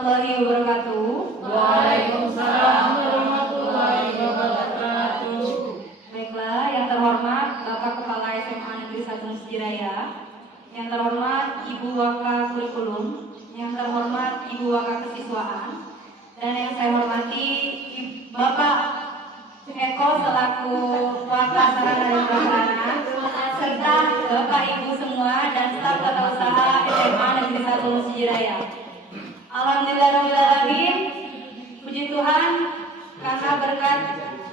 warahmatullahi wabarakatuh. Waalaikumsalam warahmatullahi wabarakatuh. Baiklah, yang terhormat Bapak Kepala SMA Negeri 1 Mesjidaya, yang terhormat Ibu Waka Kurikulum, yang terhormat Ibu Waka Kesiswaan, dan yang saya hormati Bapak Eko selaku Waka Sarana dan Prasarana, serta Bapak Ibu semua dan staf tata usaha SMA Negeri 1 Mesjidaya. Alhamdulillahirrahmanirrahim. Puji Tuhan, karena berkat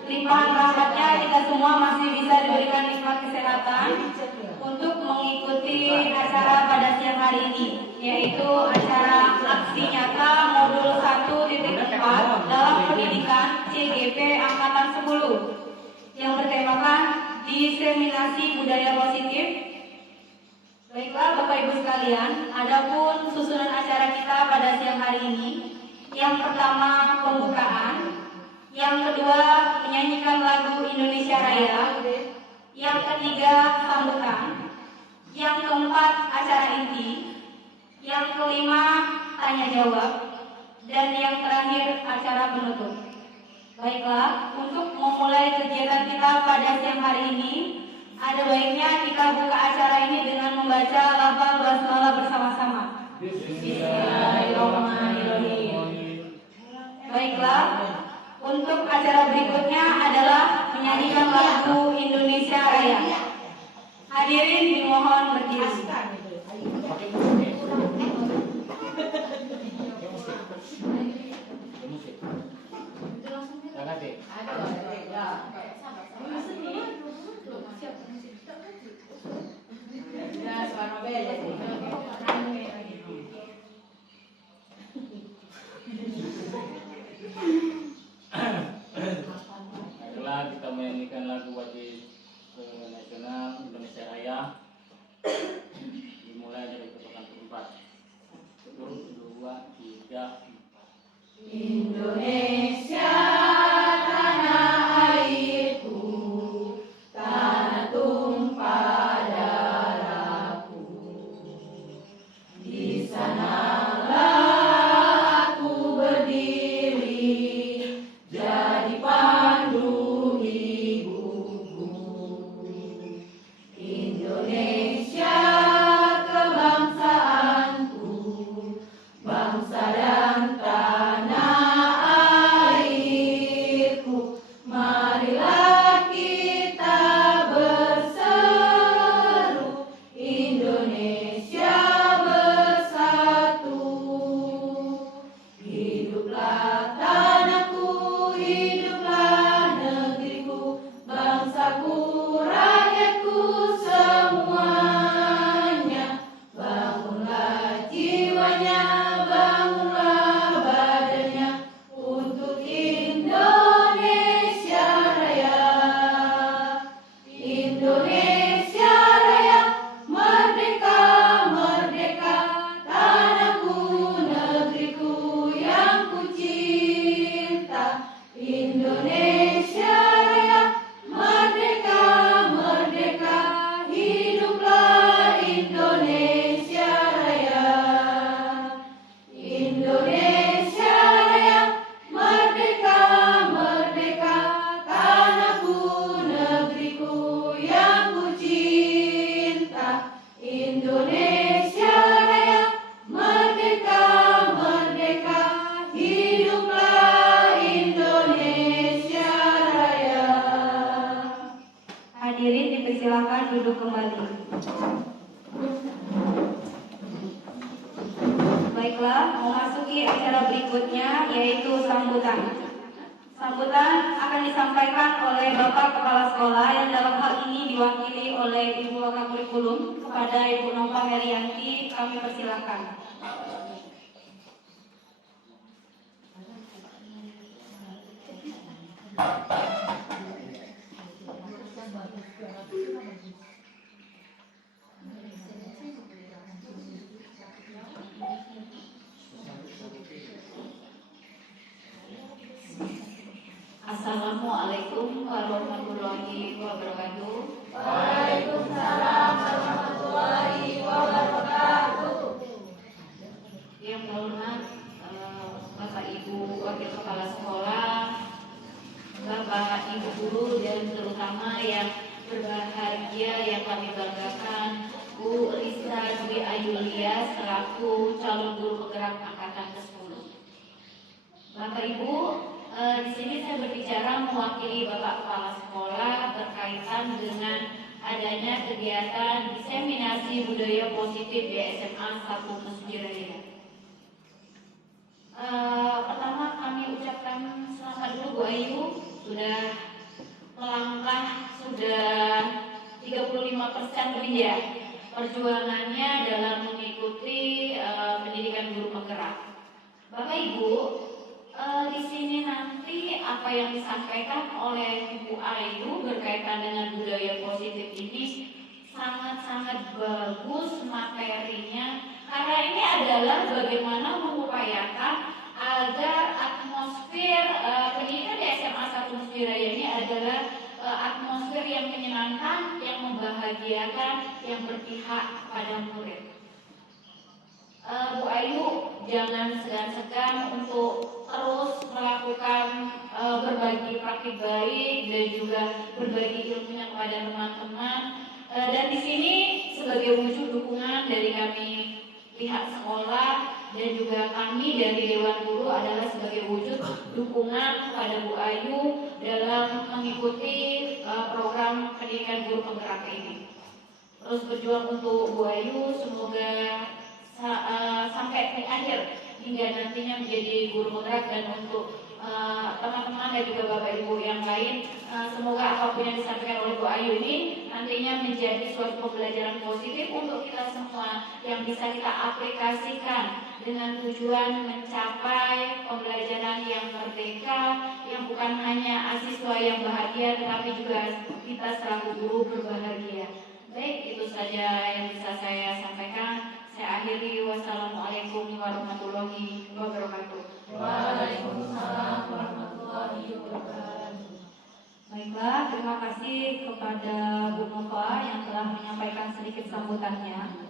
limpahan rahmatnya kita semua masih bisa diberikan nikmat kesehatan untuk mengikuti acara pada siang hari ini, yaitu acara aksi nyata modul 1.4 dalam pendidikan CGP Angkatan 10 yang bertemakan diseminasi budaya positif. Baiklah Bapak Ibu sekalian, adapun susunan acara kita pada siang hari ini, yang pertama pembukaan, yang kedua menyanyikan lagu Indonesia Raya, yang ketiga sambutan, yang keempat acara inti, yang kelima tanya jawab, dan yang terakhir acara penutup. Baiklah, untuk memulai kegiatan kita pada siang hari ini, ada baiknya kita buka acara ini dengan membaca lafal basmalah bersama-sama. Bismillahirrahmanirrahim. Baiklah, untuk acara berikutnya adalah menyanyikan lagu Indonesia Raya. Hadirin dimohon berdiri. Baiklah, kita menyanyikan lagu wajib nasional Indonesia Raya. Dimulai dari ketukan keempat. 1, 2, 3, 4. Indonesia tanah airku, tanah tumpah darahku. Di sanalah aku berdiri, jadi pandu ibuku. Indonesia kebangsaanku, bangsa dan tanah airku. Marilah kita berseru, Indonesia bersatu. Hiduplah tanahku, hiduplah negeriku, bangsaku, rakyatku semuanya. Bangunlah jiwanya, bangunlah badannya untuk Indonesia Raya. Indonesia Raya, merdeka, merdeka, tanahku, negeriku yang ku cinta. Indonesia Raya, merdeka, merdeka, hiduplah Indonesia Raya. Indonesia Raya, merdeka, merdeka, tanahku, negeriku yang ku cinta. Indonesia Raya, merdeka, merdeka, hiduplah Indonesia Raya. Hadirin dipersilakan duduk kembali. Baiklah, memasuki acara berikutnya yaitu sambutan. Sambutan akan disampaikan oleh Bapak Kepala Sekolah yang dalam hal ini diwakili oleh Ibu Waka Kurikulum. Kepada Ibu Nova Herianti kami persilakan. Assalamualaikum warahmatullahi wabarakatuh. Waalaikumsalam warahmatullahi wabarakatuh. Yang terhormat Wakil Kepala Sekolah, Bapak Ibu Guru, dan terutama yang berbahagia yang kami banggakan, Bu Risa Dwi Ayulia selaku calon guru penggerak angkatan ke-10. Bapak Ibu, di sini saya berbicara mewakili Bapak Kepala Sekolah berkaitan dengan adanya kegiatan diseminasi budaya positif di SMA 1 Mesjiraya. Pertama kami ucapkan selamat dulu Bu Ayu, sudah melangkah sudah 35% lebih ya perjuangannya dalam mengikuti pendidikan guru penggerak. Bapak Ibu, di sini nanti apa yang disampaikan oleh Ibu Ayu berkaitan dengan budaya positif ini sangat-sangat bagus materinya, karena ini adalah bagaimana mengupayakan agar atmosfer pendidikan di SMA 1 Mesjiraya ini adalah atmosfer yang menyenangkan, yang membahagiakan, yang berpihak pada murid. Bu Ayu jangan segan-segan untuk terus melakukan berbagi praktik baik dan juga berbagi ilmunya kepada teman-teman. Dan di sini sebagai wujud dukungan dari kami pihak sekolah dan juga kami dari Dewan Guru adalah sebagai wujud dukungan kepada Bu Ayu dalam mengikuti program pendidikan guru penggerak ini. Terus berjuang untuk Bu Ayu, semoga sampai di akhir hingga nantinya menjadi guru penggerak, dan untuk teman-teman dan juga Bapak Ibu yang lain, semoga apapun yang disampaikan oleh Bu Ayu ini nantinya menjadi suatu pembelajaran positif untuk kita semua yang bisa kita aplikasikan dengan tujuan mencapai pembelajaran yang merdeka, yang bukan hanya asiswa yang bahagia tetapi juga kita selaku guru berbahagia. Baik, itu saja yang bisa saya sampaikan. Saya akhiri, wassalamualaikum warahmatullahi wabarakatuh. Waalaikumsalam warahmatullahi wabarakatuh. Baiklah, terima kasih kepada Bu Nova yang telah menyampaikan sedikit sambutannya.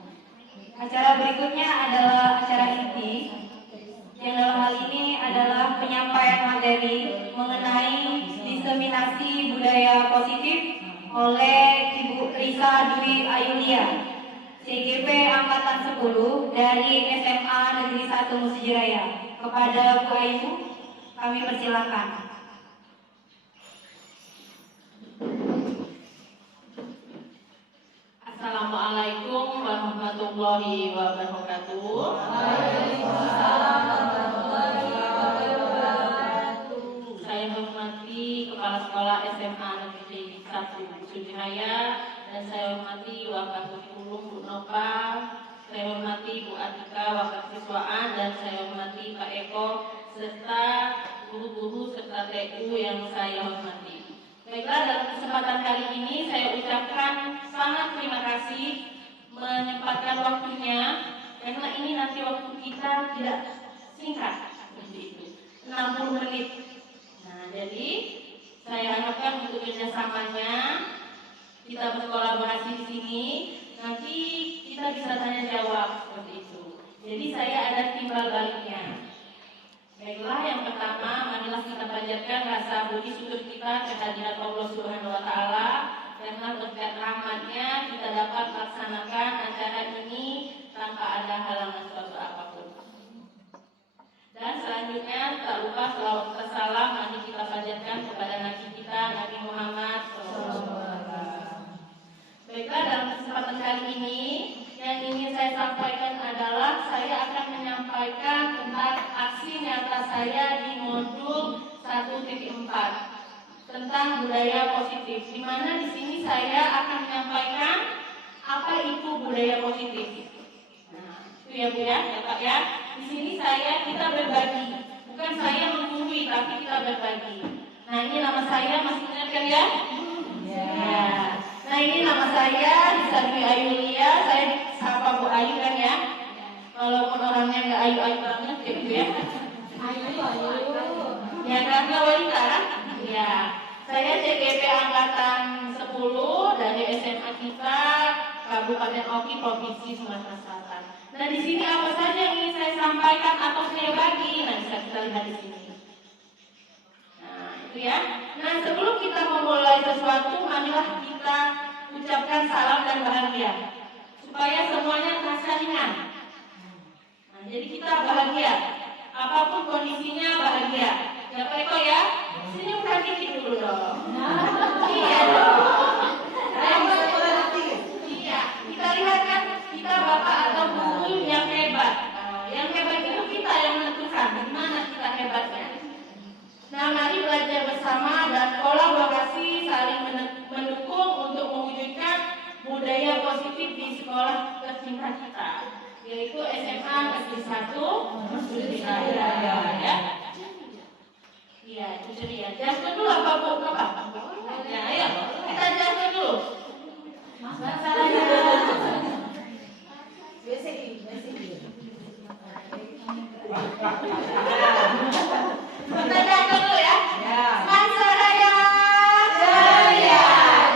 Acara berikutnya adalah acara inti, yang dalam hal ini adalah penyampaian materi mengenai diseminasi budaya positif oleh Ibu Risa Dwi Ayulia, CGP Angkatan 10 dari SMA Negeri 1 Mesjiraya. Kepada Bu Ayu, kami persilakan. Assalamualaikum warahmatullahi wabarakatuh. Waalaikumsalam warahmatullahi wabarakatuh. Saya hormati Kepala Sekolah SMA Negeri 1 Mesjiraya, dan saya hormati Wakapolres Bu Nova, saya hormati Bu Atika Wakasiswaan, dan saya hormati Pak Eko serta guru-guru serta TU yang saya hormati. Baiklah, dalam kesempatan kali ini saya ucapkan sangat terima kasih menyempatkan waktunya, karena ini nanti waktu kita tidak singkat seperti itu, 60 menit. Nah, jadi saya harapkan untuk kerjasamanya kita berkolaborasi di sini, nanti kita bisa tanya jawab seperti itu. Jadi saya ada timbal baliknya. Baiklah, yang pertama, marilah kita panjatkan rasa puji syukur kita kehadirat Allah Subhanahu wa Ta'ala, karena berkat rahmatnya kita dapat melaksanakan acara ini tanpa ada halangan suatu apapun. Dan selanjutnya tak lupa selawat salam mari kita panjatkan kepada Nabi kita, Nabi Muhammad SAW. Baiklah, dalam kesempatan kali ini yang ingin saya sampaikan adalah saya akan menyampaikan tentang aksi nyata saya di modul 1.4 tentang budaya positif, di mana di sini saya akan menyampaikan apa itu budaya positif. Nah, itu ya Bu ya Pak ya. Di sini kita berbagi, bukan saya menggurui, tapi kita berbagi. Nah, ini nama saya, masih ingat kan ya? Ya. Nah, ini nama saya Risa Dwi Ayulia, saya sapa Bu Ayu kan ya. Walaupun orangnya nggak ayu-ayu banget gitu ya. Ayu. Ya, karena wanita. Ya, saya CGP Angkatan 10 dari SMA kita Kabupaten Oki, Provinsi Sumatera Selatan. Nah, di sini apa saja yang ingin saya sampaikan atau saya bagi? Nah, bisa kita lihat di sini. gitu ya. Nah, sebelum kita memulai sesuatu, marilah kita ucapkan salam dan bahagia supaya semuanya terasa ringan. Nah, jadi kita bahagia, apapun kondisinya bahagia. Ya Pak Eko ya, senyumkan dikit dulu dong. Iya dong. Iya, kita lihat kan kita bapak atau guru yang hebat. Yang hebat itu kita yang menentukan di mana kita hebatnya. Nah, mari belajar bersama dan kolaborasi saling mendukung untuk mewujudkan budaya positif di sekolah tercinta kita, yaitu SMA Negeri 1 Surabaya ya. Iya, itu dia. Jasper dulu apa Bu? Apa? Ya, ayo. Kita jasper dulu. Masalahnya. Kita jasper dulu ya. Masalahnya. Jaya,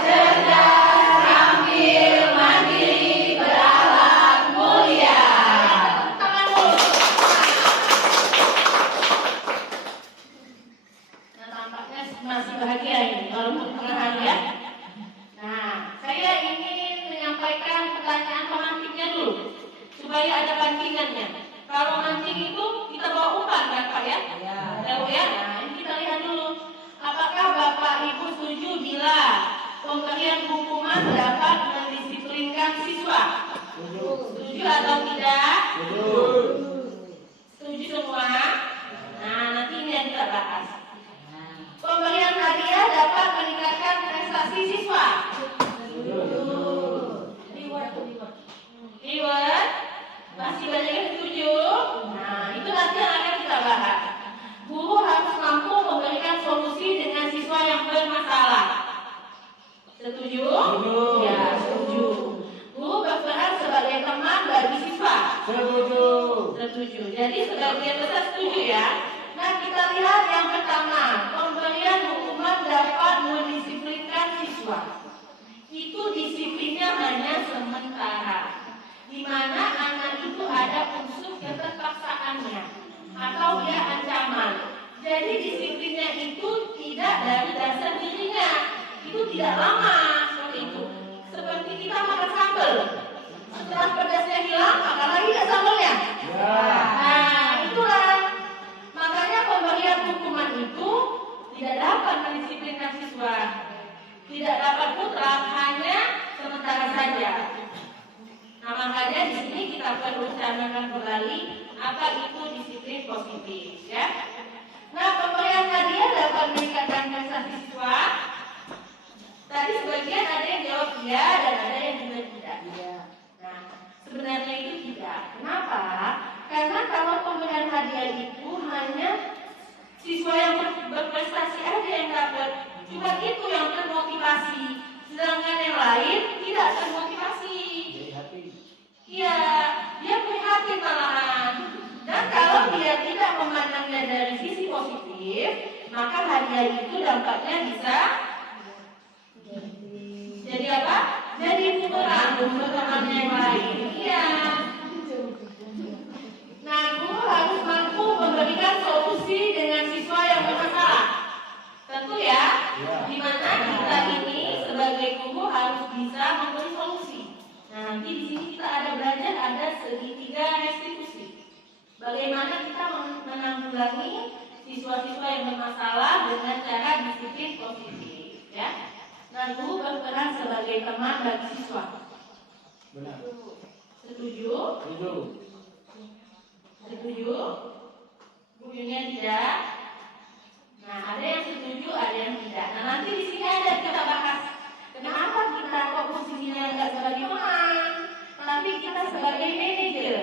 cerdas, tampil, mandiri, berakhlak, mulia. Tangan dulu. Nah, tampaknya masih bahagia ini walaupun pertengahan ya. Nah, saya ingin menyampaikan pertanyaan pemantiknya dulu supaya ada pancingannya. Kalau mancing itu kita bawa umpan kan Pak ya? Tahu ya? Nah, ini kita lihat dulu. Apakah Bapak Ibu setuju bila pemberian hukuman dapat mendisiplinkan siswa? Setuju atau tidak? Setuju semua? Nah, nanti ini yang kita bahas. Pemberian hadiah dapat meningkatkan prestasi siswa. Reward? Masih banyak yang setuju? Nah, itu nanti yang akan kita bahas. Guru harus mampu memberikan solusi dengan siswa yang bermasalah. Setuju? Ya, setuju. Guru berperan sebagai teman bagi siswa. Setuju. Jadi sebagian besar setuju ya. Nah, kita lihat yang pertama, pemberian hukuman dapat mendisiplinkan siswa. Itu disiplinnya hanya sementara, di mana anak itu ada unsur keterpaksaannya atau dia ancaman. Jadi disiplinnya itu tidak dari dasar dirinya, itu tidak lama seperti itu. Seperti kita makan sambal, setelah pedasnya hilang, makan lagi nggak sambalnya? Nah, itulah. Makanya pemberian hukuman itu tidak dapat mendisiplinkan siswa, tidak dapat mutlak, hanya sementara saja. Nah, makanya di sini kita perlu canangkan kembali apa itu disiplin positif, ya. Nah, pemberian hadiah dapat meningkatkan prestasi siswa. Tadi sebagian ada yang jawab iya dan ada yang juga tidak. Nah, sebenarnya itu tidak. Kenapa? Karena kalau pemberian hadiah itu hanya siswa yang berprestasi aja yang dapat, cuma itu yang termotivasi, sedangkan yang lain tidak termotivasi. Iya, dia prihatin malahan. Dan kalau dia tidak memandangnya dari sisi positif, maka hadiah itu dampaknya bisa jadi apa? Jadi bumerang untuk temannya yang lain. Iya. Nah, guru harus mampu memberikan solusi dengan siswa yang bermasalah. Tentu ya, di mana kita ini sebagai guru harus bisa memberi solusi. Nah, nanti di sini kita ada belajar ada segitiga restitusi. Bagaimana kita menanggulangi siswa-siswa yang bermasalah dengan cara disiplin positif, ya. Nah, guru berperan sebagai teman bagi siswa. Benar. Setuju? Setuju. Setuju? Setujunya tidak? Nah, ada yang setuju, ada yang tidak. Nah, nanti di sini ada kita bahas kenapa kita kok posisinya nggak sebagai teman, tapi kita sebagai manajer.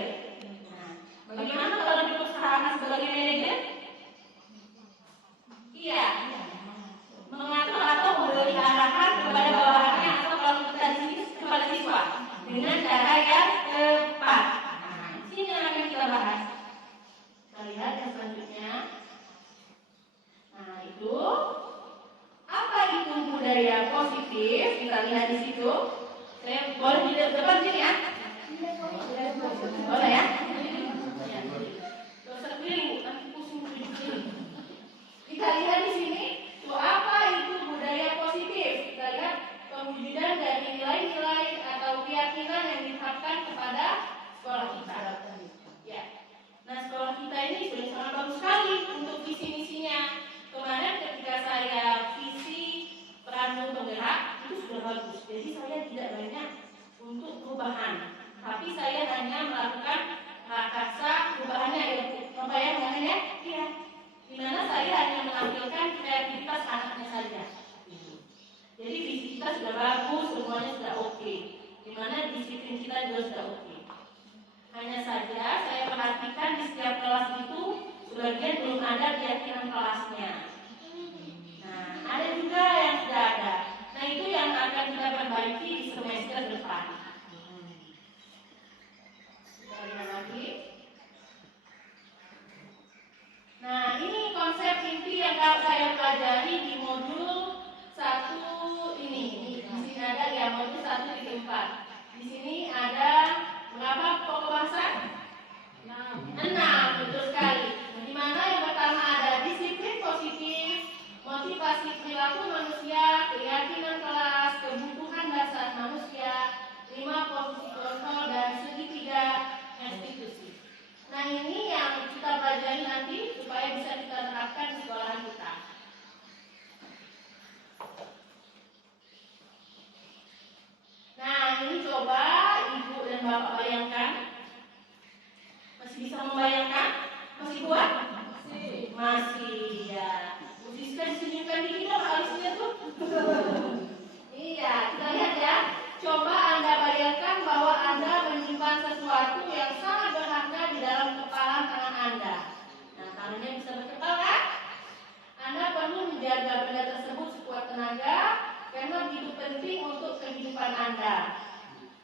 Nah, bagaimana kalau di perusahaan sebagai manajer? Iya, mengatur atau memberi arahan kepada bawahannya atau kalau kita di sini kepada siswa dengan cara yang tepat. Nah, ini yang akan kita bahas. Kita lihat yang selanjutnya. Nah, itu apa itu budaya positif? Kita lihat di situ. Saya boleh di depan sini ya? Boleh ya? Dosa keliling, nanti pusing keliling. Kita lihat di sini. menampilkan kreativitas anaknya saja. Jadi visi kita sudah bagus, semuanya sudah oke. Dimana disiplin kita juga sudah oke. Hanya saja saya perhatikan di setiap kelas itu sebagian belum ada keyakinan kelasnya. Nah, ada juga yang sudah ada. Nah, itu yang akan kita perbaiki di semester depan. Kita lihat lagi. Nah, ini konsep inti yang saya pelajari di modul 1 ini. Di sini ada ya modul 1.4. Di sini ada berapa pokok bahasa? 6, betul sekali. Di mana yang pertama ada disiplin positif, motivasi perilaku manusia, keyakinan kelas, kebutuhan dasar manusia, 5 posisi kontrol, dan segitiga institusi. Nah, ini yang kita pelajari nanti supaya bisa kita terapkan di sekolah kita. Nah, ini coba Ibu dan Bapak bayangkan. Masih bisa membayangkan? Masih kuat? Masih ya. Bisa disenyumkan dikit dong alisnya tuh. Iya, kita lihat ya. Coba Anda bayangkan bahwa Anda menyimpan sesuatu yang sangat berharga di dalam kepala tangan Anda. Nah, tangannya bisa berkepal kan? Anda perlu menjaga benda tersebut sekuat tenaga karena begitu penting untuk kehidupan Anda.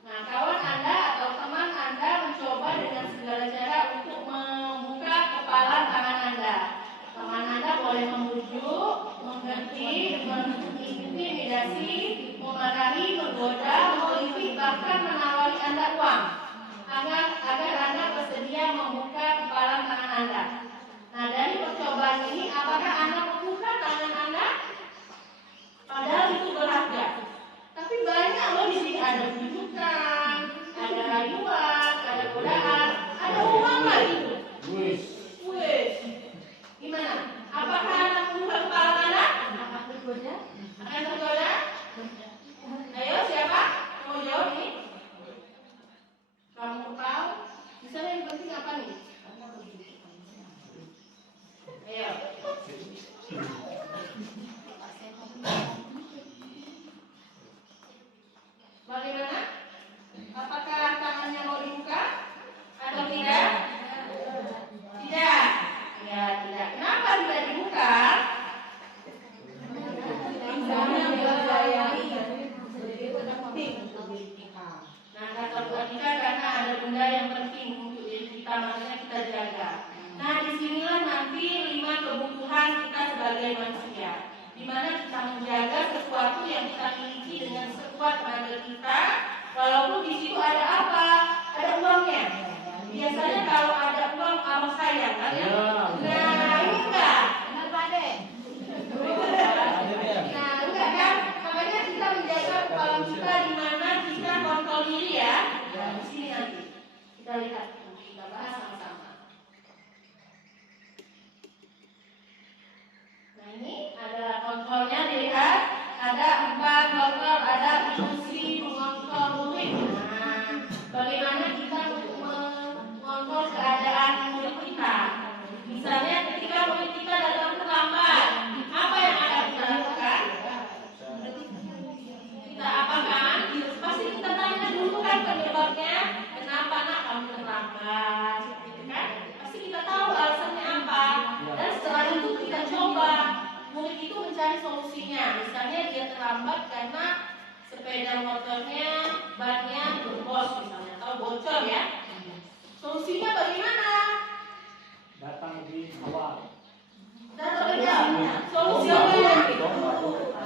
Nah, kawan Anda atau teman Anda mencoba dengan segala cara untuk membuka kepala tangan Anda. Teman Anda boleh membujuk, menggertik, mengintimidasi, memarahi, menggoda, mengkritik, bahkan menawari Anda uang agar Anda bersedia membuka kepala tangan Anda. Nah, dari percobaan ini, apakah Anda membuka tangan Anda? Padahal itu berharga. Tapi banyak loh di sini, ada bujukan, ada rayuan, ada godaan, ada uang lagi. Wih. Gimana? Apakah Anda membuka kepala Anda? Akan tergoda? Ayo, siapa? Mau jawab nih? Kamu tahu? Misalnya yang penting apa nih? Ayo. Bagaimana? Apakah tangannya mau dibuka atau tidak? Tidak. Ya, tidak. Kenapa tidak dibuka? Nah, kata Bu Adika karena ada benda yang penting untuk diri kita, makanya kita jaga. Nah, disinilah nanti 5 kebutuhan kita sebagai manusia, di mana kita menjaga sesuatu yang kita miliki dengan sekuat tenaga kita, walaupun di situ ada apa? Ada uangnya. Biasanya kalau ada uang kalau sayang kan ya? Nah, ini enggak. Nah, enggak kan? Makanya kita menjaga kepala kita di mana kita kontrol diri ya. Nah, di sini nanti kita lihat, kita bahas sama-sama. Nah, ini ada kontrolnya, dilihat. Ada 4 kontrol, ada fungsi mengontrol murid. Nah, bagaimana kita untuk mengontrol keadaan murid kita? Misalnya ketika murid kita datang terlambat, apa yang akan kita lakukan? Kita apakan? Pasti kita tanya dulu kan penyebabnya. Kenapa nak kamu terlambat? Gitu kan? Pasti kita tahu alasannya apa. Dan setelah itu kita coba murid itu mencari solusinya. Misalnya dia terlambat karena sepeda motornya bannya gembos misalnya, atau bocor ya. Solusinya bagaimana? Datang di awal.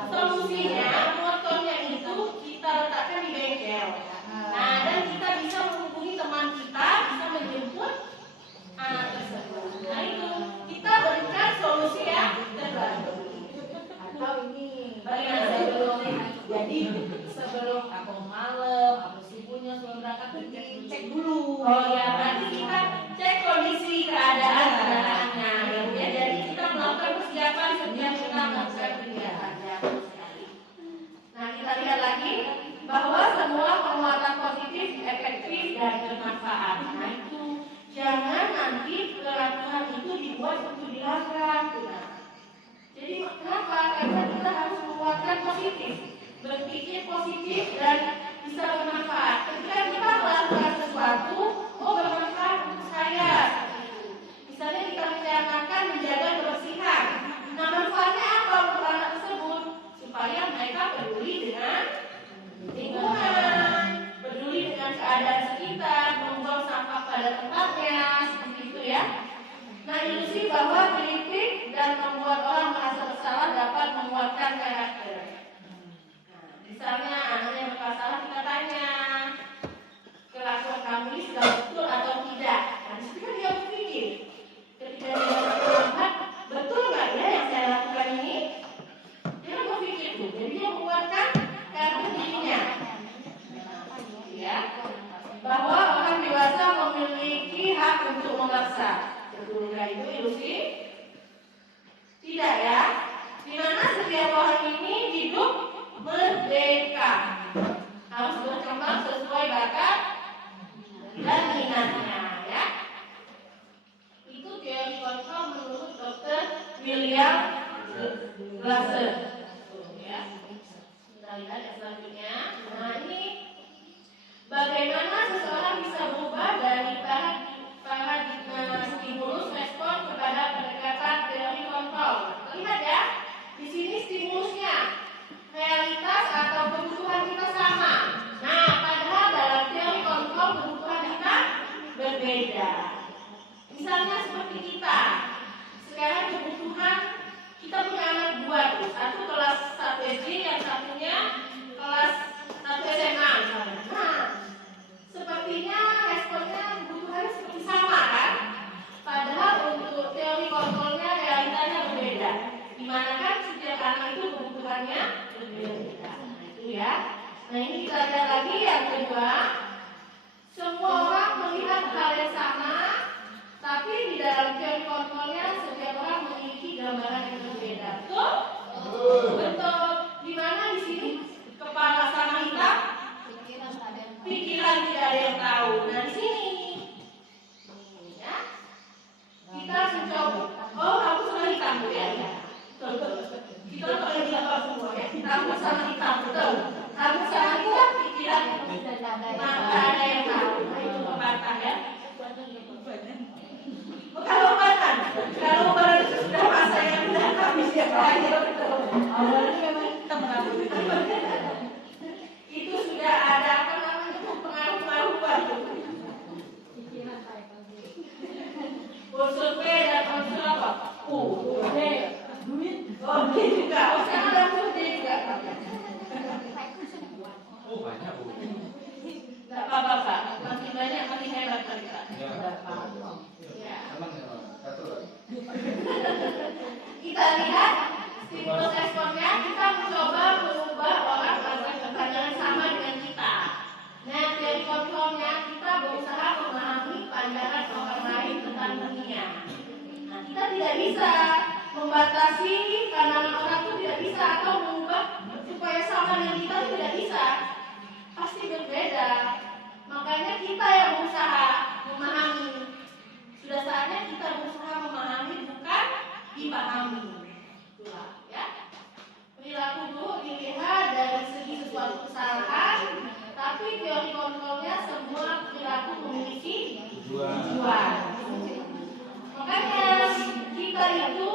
Solusinya motornya itu kita letakkan di bengkel. Nah, dan kita bisa menghubungi teman kita, bisa menjemput anak tersebut. Nah, itu kita berikan solusi yang terbaik. Atau ini Bagaimana? sebelum aku malam, aku sibuknya sebelum berangkat tuh cek dulu. Oh ya, berarti kita cek kondisi keadaan kendaraannya. Ya, jadi kita melakukan persiapan setiap kita melakukan kegiatannya. Nah, kita lihat lagi bahwa semua penguatan positif, efektif, dan bermanfaat. Nah, itu jangan nanti pelatihan itu dibuat untuk dilarang. Jadi kenapa? Karena kita harus menguatkan positif, berpikir positif dan bisa bermanfaat. Ketika kita melakukan sesuatu, oh bermanfaat untuk saya. Misalnya kita mencanangkan menjaga kebersihan. Nah manfaatnya apa untuk anak tersebut? Supaya mereka peduli dengan lingkungan, peduli dengan keadaan sekitar, membuang sampah pada tempatnya, seperti itu ya. Nah, ilusi bahwa kritik dan membuat orang merasa bersalah dapat menguatkan karakter. Nah, misalnya anaknya bermasalah, kita tanya, kelakuan kamu ini sudah betul atau tidak? Nah, disitu kan dia berpikir. Ketika dia melihat, betul nggak ya yang saya lakukan ini? Dia berpikir tuh, jadi dia menguatkan karakter dirinya. Ya, bahwa orang dewasa memiliki hak untuk memaksa. Betulkah itu ilusi? Tidak ya. Dimana setiap orang ini hidup merdeka, harus berkembang sesuai bakat dan minatnya ya. Itu teori kontrol menurut Dr. William Glasser. Ya. Kita lihat yang selanjutnya. Nah ini bagaimana seseorang bisa berubah dari paradigma stimulus respon kepada pendekatan teori kontrol. Lihat ya, di sini stimulusnya realitas atau kebutuhan kita sama. Nah, padahal dalam teori kontrol kebutuhan kita berbeda. Misalnya seperti kita, sekarang kebutuhan kita punya anak dua tuh, satu kelas 1 SD, yang satunya kelas 1 SMA misalnya. Nah, sepertinya responnya kebutuhannya seperti sama kan? Padahal untuk teori kontrolnya realitanya berbeda. Dimana kan setiap anak itu kebutuhannya berbeda. Nah itu ya. Nah ini kita lihat lagi yang kedua. Semua orang melihat hal yang sama, tapi di dalam teori kontrolnya setiap orang memiliki gambaran yang berbeda. Betul? Betul. Dimana di sini kepala sama hitam, pikiran tidak ada yang tahu. Nah di sini, ya, kita mencoba. Oh, aku sama hitam tuh ya. Betul. Kita pakai hitam semua ya. Kamu sama hitam betul. Kamu sama hitam pikiran. Nah, tidak ada yang tahu. Nah, itu pepatah ya. Oh, kalau badan, kalau badan sudah masa yang sudah habis ya kayaknya betul. Awalnya memang hitam rambut. Itu sudah ada apa namanya pengaruh-pengaruh baru. Unsur P dan unsur apa? U, D, duit, oh D juga. Oh sekarang ada unsur D juga. Oh banyak bu. Tidak apa-apa Pak, makin banyak makin hebat kita. Ya. Ya. Emang satu. Kita lihat stimulus responnya, kita mencoba mengubah orang agar berpandangan sama dengan kita. Nah, teori kontrolnya kita berusaha memahami pandangan orang lain tentang dunia. Nah, kita tidak bisa membatasi pandangan orang itu tidak bisa, atau mengubah supaya sama dengan kita itu tidak bisa. Pasti berbeda. Makanya kita yang berusaha memahami. Sudah saatnya kita berusaha memahami, bukan dipahami. Itulah, ya. Perilaku buruk dilihat dari segi sesuatu kesalahan, tapi teori kontrolnya semua perilaku memiliki tujuan. Makanya kita itu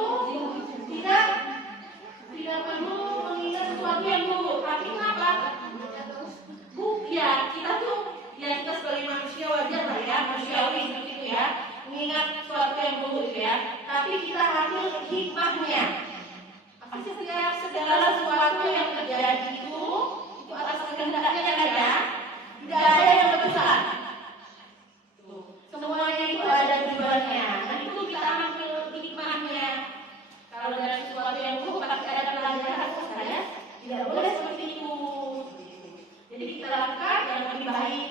tidak perlu mengingat sesuatu yang buruk. Tapi kenapa? Ya kita tuh, ya kita sebagai manusia wajar lah ya, manusiawi seperti itu ya, mengingat sesuatu yang buruk ya. Tapi kita ambil hikmahnya. Apa sih segala sesuatu yang terjadi itu atas kehendaknya saja, tidak ada yang berkesan. Semuanya itu ada tujuannya. Dan itu kita ambil hikmahnya. Kalau dari sesuatu yang buruk pasti ada pelajaran. Saya tidak boleh seperti itu. Jadi kita lakukan yang lebih baik.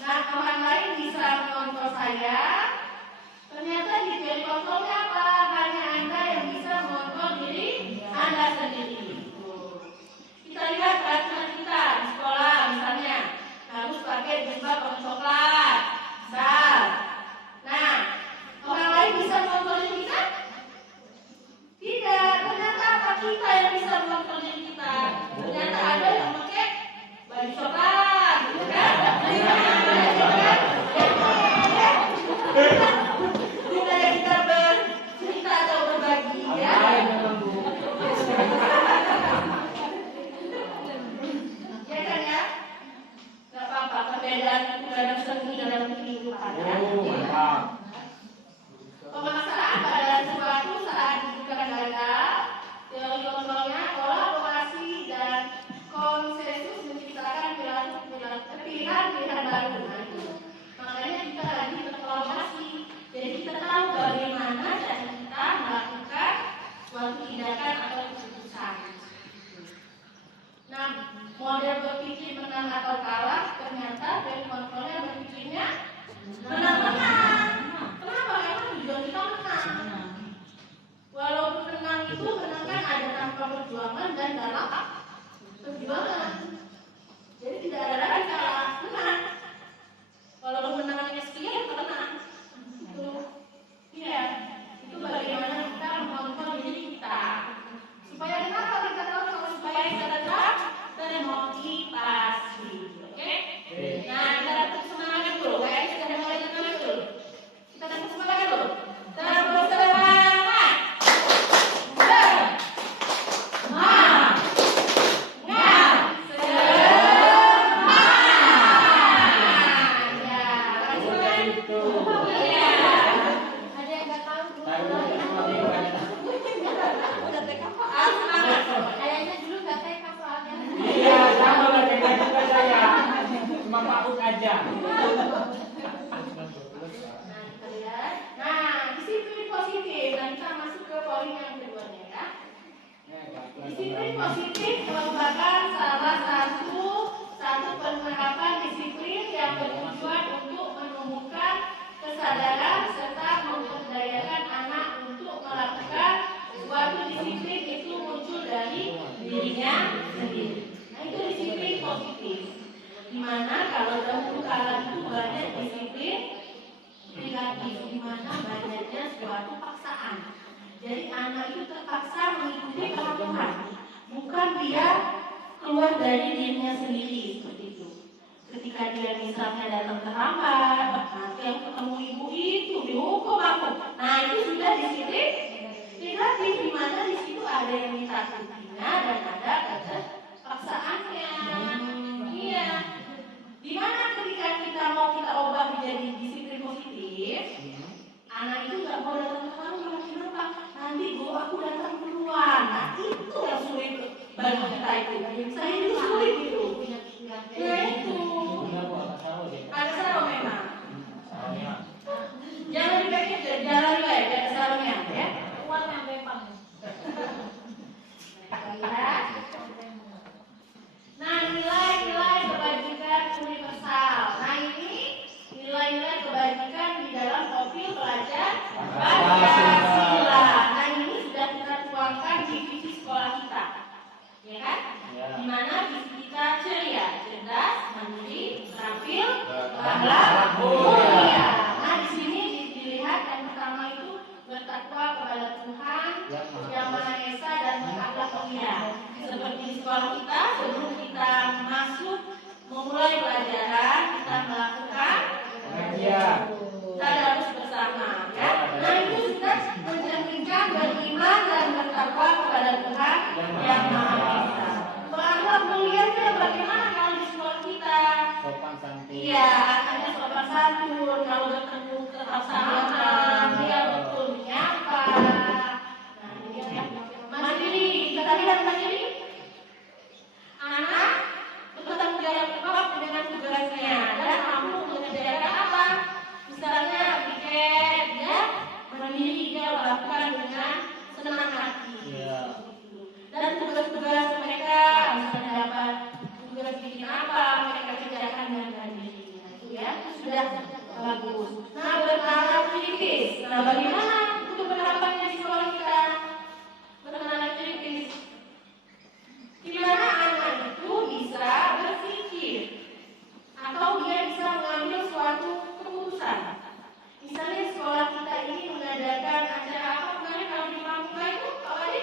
Nah, orang lain bisa mengontrol saya. Ternyata di teori kontrolnya apa? Hanya Anda yang bisa mengontrol diri kita yang bisa mengontrol diri kita. Ternyata ada yang pakai baju coklat, gitu kan? Bukannya kita bercerita atau berbagi, ya? Ya kan ya? Gak apa-apa, perbedaan itu kadang seni dalam kehidupan, ya? Permasalahan pada sesuatu saat dibutuhkan gagal, teori kontrolnya, kolaborasi dan konsensus menciptakan pilihan baru. Makanya kita lagi berkolaborasi, jadi kita tahu bagaimana cara kita melakukan suatu tindakan atau keputusan. Nah, model berpikir menang atau kalah ternyata dari kontrolnya berpikirnya menang-menang. Kenapa? Karena tujuan kita menang. Walaupun menang itu menang kan ada tanpa perjuangan dan dalam perjuangan. Jadi tidak ada lagi kalah, menang. Walaupun menangnya sekian, menang. Itu, iya. Itu bagaimana kita mengontrol diri kita. Supaya kenapa kita tahu supaya kita tetap termotivasi. Oke? Nah, kita dapat semangat dulu. Kayak sudah mulai semangat dulu. Kita dapat semangat dulu. Terus semangat. Kayaknya dulu nggak TK soalnya. Iya, sama lah dengan juga saya. Cuma paut aja. Nah, kita lihat. Nah, disiplin positif. Dan kita masuk ke poin yang kedua ya. Disiplin positif merupakan salah satu penerapan disiplin yang bertujuan untuk menumbuhkan kesadaran serta memberdayakan anak untuk melakukan suatu disiplin itu muncul dari dirinya sendiri. Nah, itu disiplin positif. Dimana kalau dahulu kala itu banyak disiplin negatif, dimana banyaknya suatu paksaan. Jadi anak itu terpaksa mengikuti peraturan, bukan dia keluar dari dirinya sendiri seperti itu. Ketika dia misalnya datang terlambat, nanti yang ketemu ibu itu dihukum aku. Nah, itu sudah disiplin negatif, di mana di situ ada yang minta kuncinya dan ada paksaannya. Iya. Di mana ketika kita mau kita ubah menjadi disiplin positif, anak itu nggak mau datang terlambat. Kenapa? Nanti guru aku datang duluan. Nah, itu yang sulit bagi kita itu. Saya itu sulit gitu. Ya itu. Ada sarung memang. Jangan dipikir jalan baik, ada sarungnya ya. Uang yang bempang. Lihat. Nah, nilai-nilai kebajikan universal. Nah, ini nilai-nilai kebajikan di dalam profil pelajar Pancasila. Nah, ini sudah kita tuangkan di visi sekolah kita, ya kan? Di mana visi kita ceria, cerdas, mandiri, terampil, berakhlak, mulia. Nah, di sini dilihat yang pertama itu bertakwa kepada Tuhan yang Maha Esa dan berakhlak mulia. Seperti di sekolah kita, sebelum kita masuk memulai pelajaran, kita melakukan kita harus bersama, ya. Nah, itu sudah mencerminkan beriman dan bertakwa kepada Tuhan yang Maha Esa. Berakhlak mulia itu bagaimana kalau di sekolah kita? Sopan santun. Iya, anaknya sopan santun, kalau bertemu kebersamaan, dia betul menyapa. Nah, ini ya. Mandiri, kita lihat mandiri. Anak bertanggung jawab dengan tugasnya dan mampu mengerjakan apa? Misalnya piket, ya, mandiri dia lakukan dengan senang hati. Dan tugas-tugas mereka misalnya dapat tugas bikin apa, mereka kerjakan dengan mandiri. Nah, itu ya, sudah bagus. Nah, bernalar kritis. Nah, bagaimana untuk penerapannya di sekolah kita? Bernalar kritis. Di mana anak itu bisa berpikir atau dia bisa mengambil suatu keputusan. Misalnya sekolah kita ini mengadakan acara apa kemarin kalau di Pramuka itu, Pak Wadi?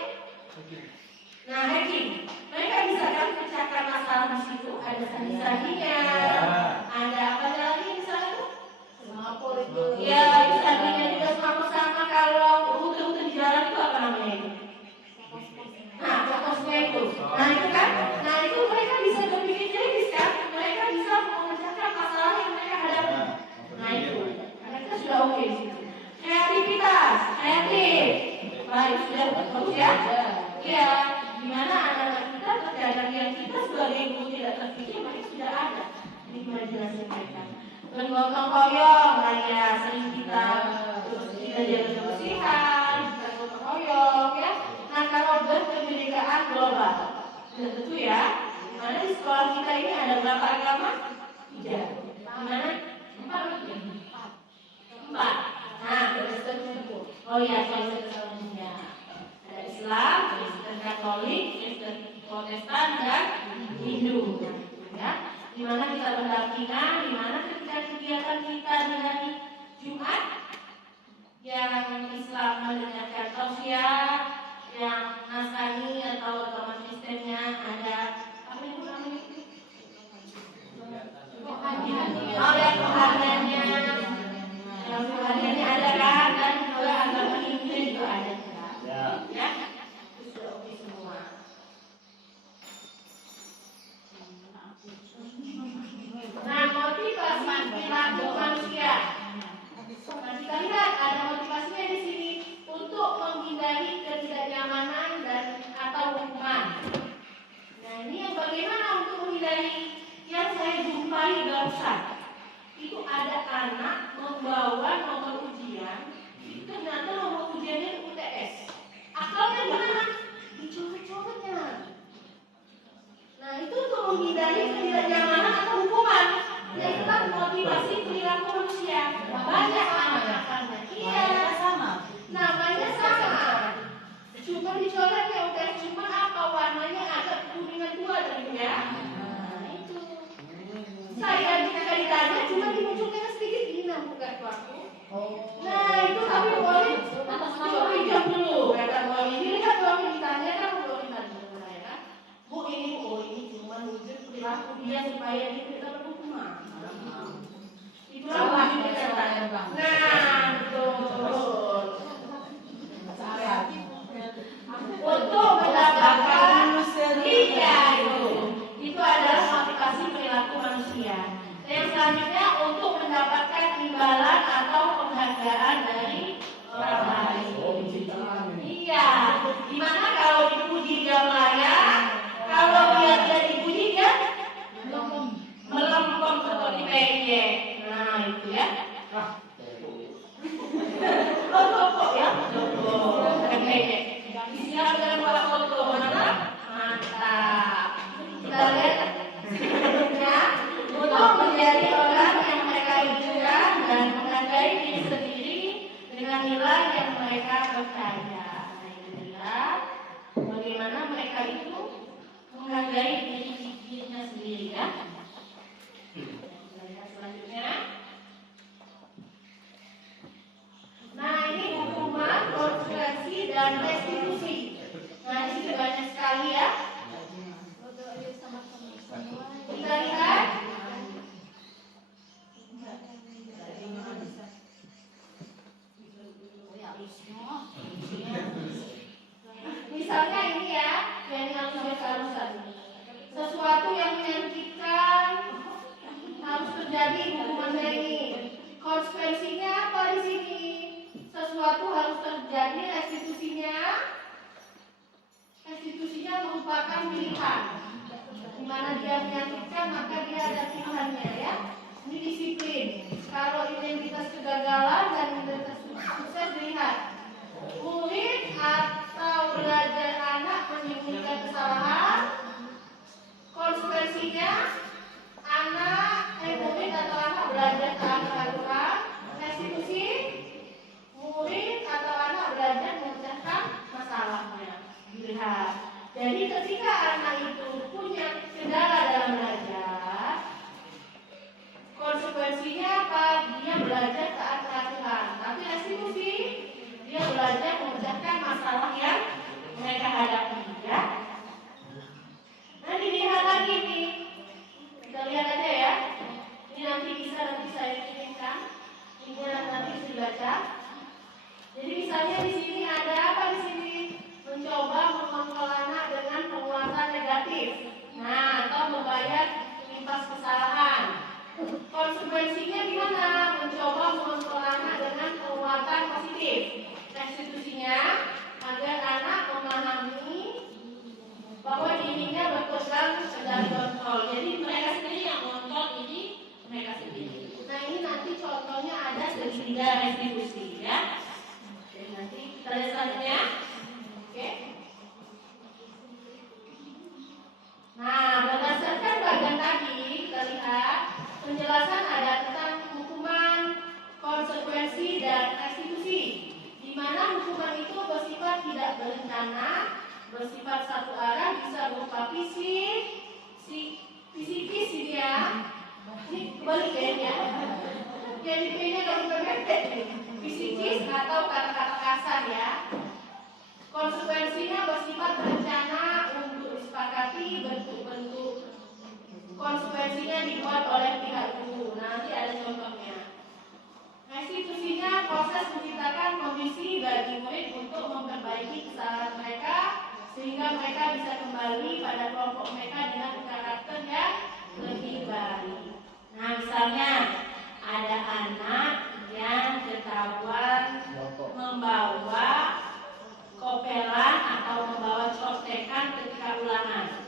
bagus ya. Ya, dimana anak-anak kita terkadang yang kita sebagai ibu tidak terpikir, mereka sudah ada di imajinasi mereka. Bergotong royong, nah ya sering kita jaga kebersihan, kita gotong royong ya. Nah kalau berkebinekaan global, sudah tentu ya. Dimana di sekolah kita ini ada berapa agama? 3. Dimana? 4. Nah, oh ya, ya. Ada Islam, Kristen Katolik, Kristen Protestan, dan Hindu. Ya, dimana kita berdampingan, dimana ketika kegiatan kita di hari Jumat, yang Islam mendengarkan tausiah, yang Nasrani atau agama Kristennya ada apa itu namanya? Kehandatannya, yang kehandatannya ada kan, dan juga agama Hindu juga ada kan? Ya, itu sudah oke semua. Nah, motivasi perilaku manusia. Nah, kita lihat ada motivasinya di sini untuk menghindari ketidaknyamanan dan atau hukuman. Nah, ini yang bagaimana untuk menghindari? Yang saya jumpai barusan itu ada anak membawa nomor ujian, itu ternyata nomor ujiannya UTS. Akalnya gimana? Dicoret-coretnya. Nah, itu untuk menghindari ketidaknyamanan atau hukuman. Nah, itu kan motivasi perilaku manusia. Banyak anak-anaknya. Iya, sama. Namanya sama. Cuma dicoretnya UTS, cuma apa warnanya agak kuningan 2 tadi ya. Saya ketika ditanya cuma dimunculkan sedikit ini bukan waktu. Nah itu tapi boleh coba hijau dulu. Kata boleh dilihat boleh ditanya kan boleh ditanya saya kan. Bu ini cuma wujud perilaku dia supaya dia tidak berhukuman. Itulah wujud kenyataan. Nah betul. Untuk mendapatkan iya itu adalah motivasi perilaku manusia. Yang selanjutnya untuk mendapatkan imbalan atau penghargaan dari orang lain. Iya, dimana kalau dipuji dia melayan, kalau dia tidak dipuji dia melempem seperti peyek. Nah itu ya. Oh toko ya, bukan peyek. Isinya dalam pola foto mana? Mantap. Kita lihat ya, untuk menjadi orang yang mereka rindukan dan menghargai diri sendiri dengan nilai yang mereka percaya. Nah itu lihat bagaimana mereka itu menghargai dirinya sendiri ya. Kita lihat selanjutnya. Nah ini hukuman, konsekuensi dan restitusi. Nah di sini banyak sekali ya. Kita lihat. Misalnya ini ya, yang harus sesuatu yang menyakitkan harus terjadi hukumannya ini. Konsekuensinya apa di sini? Sesuatu harus terjadi, restitusinya. Restitusinya merupakan pilihan. Di mana dia menyakitkan maka dia ada pilihannya ya. Ini disiplin. Kalau identitas kegagalan dan identitas sukses dilihat. Murid atau belajar anak menyembunyikan kesalahan. Konsekuensinya anak murid atau anak belajar taat aturan. Restitusi murid atau anak belajar memecahkan masalahnya. Dilihat. Jadi ketika anak itu punya kendala dalam belajar, konsekuensinya apa? Dia belajar taat peraturan. Tapi restitusi dia berencana, bersifat satu arah, bisa berupa psikis ini ya. Ini kebalik ya. Jadi P-nya kalau berpepet nih. Psikis atau kata-kata kasar ya. Konsekuensinya bersifat berencana untuk disepakati, bentuk-bentuk konsekuensinya dibuat oleh pihak guru. Nanti ada contohnya. Restitusinya proses menciptakan kondisi bagi murid untuk memperbaiki kesalahan mereka sehingga mereka bisa kembali pada kelompok mereka dengan karakter yang lebih baik. Nah, misalnya ada anak yang ketahuan membawa kopelan atau membawa contekan ketika ulangan.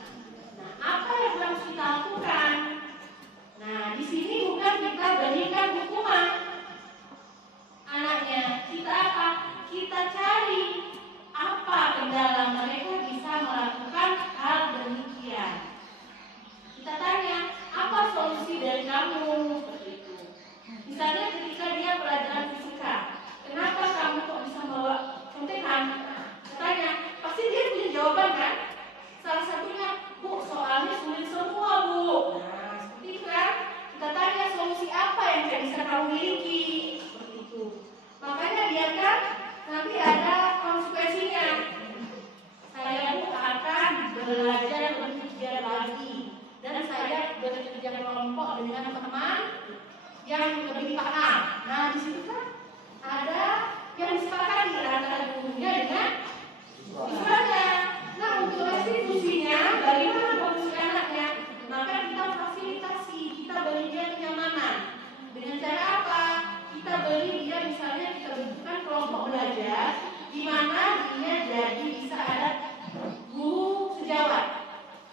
Nah, apa yang harus kita lakukan? Nah, di sini bukan kita berikan hukuman anaknya. Kita apa? Kita cari apa kendala mereka bisa melakukan hal demikian. Kita tanya, apa solusi dari kamu? Seperti itu. Misalnya ketika dia pelajaran fisika, kenapa kamu kok bisa membawa contekan? Tanya, pasti dia punya jawaban kan? Salah satunya, Bu, soalnya sulit semua, Bu. Nah, seperti itu kan? Kita tanya solusi apa yang bisa kamu miliki? Seperti itu. Makanya biarkan nanti ada konsekuensinya. Saya Bu akan belajar lebih giat lagi dan saya bekerja kelompok dengan teman yang lebih paham. Nah, di situ kan ada yang disepakati antara gurunya dengan siswanya. Nah, untuk restitusinya, bagaimana kondisi anaknya? Maka kita fasilitasi, kita beri dia kenyamanan. Dengan cara apa? Kita beri dia, misalnya kita bentukkan kelompok belajar, di mana dia jadi bisa ada guru sejawat.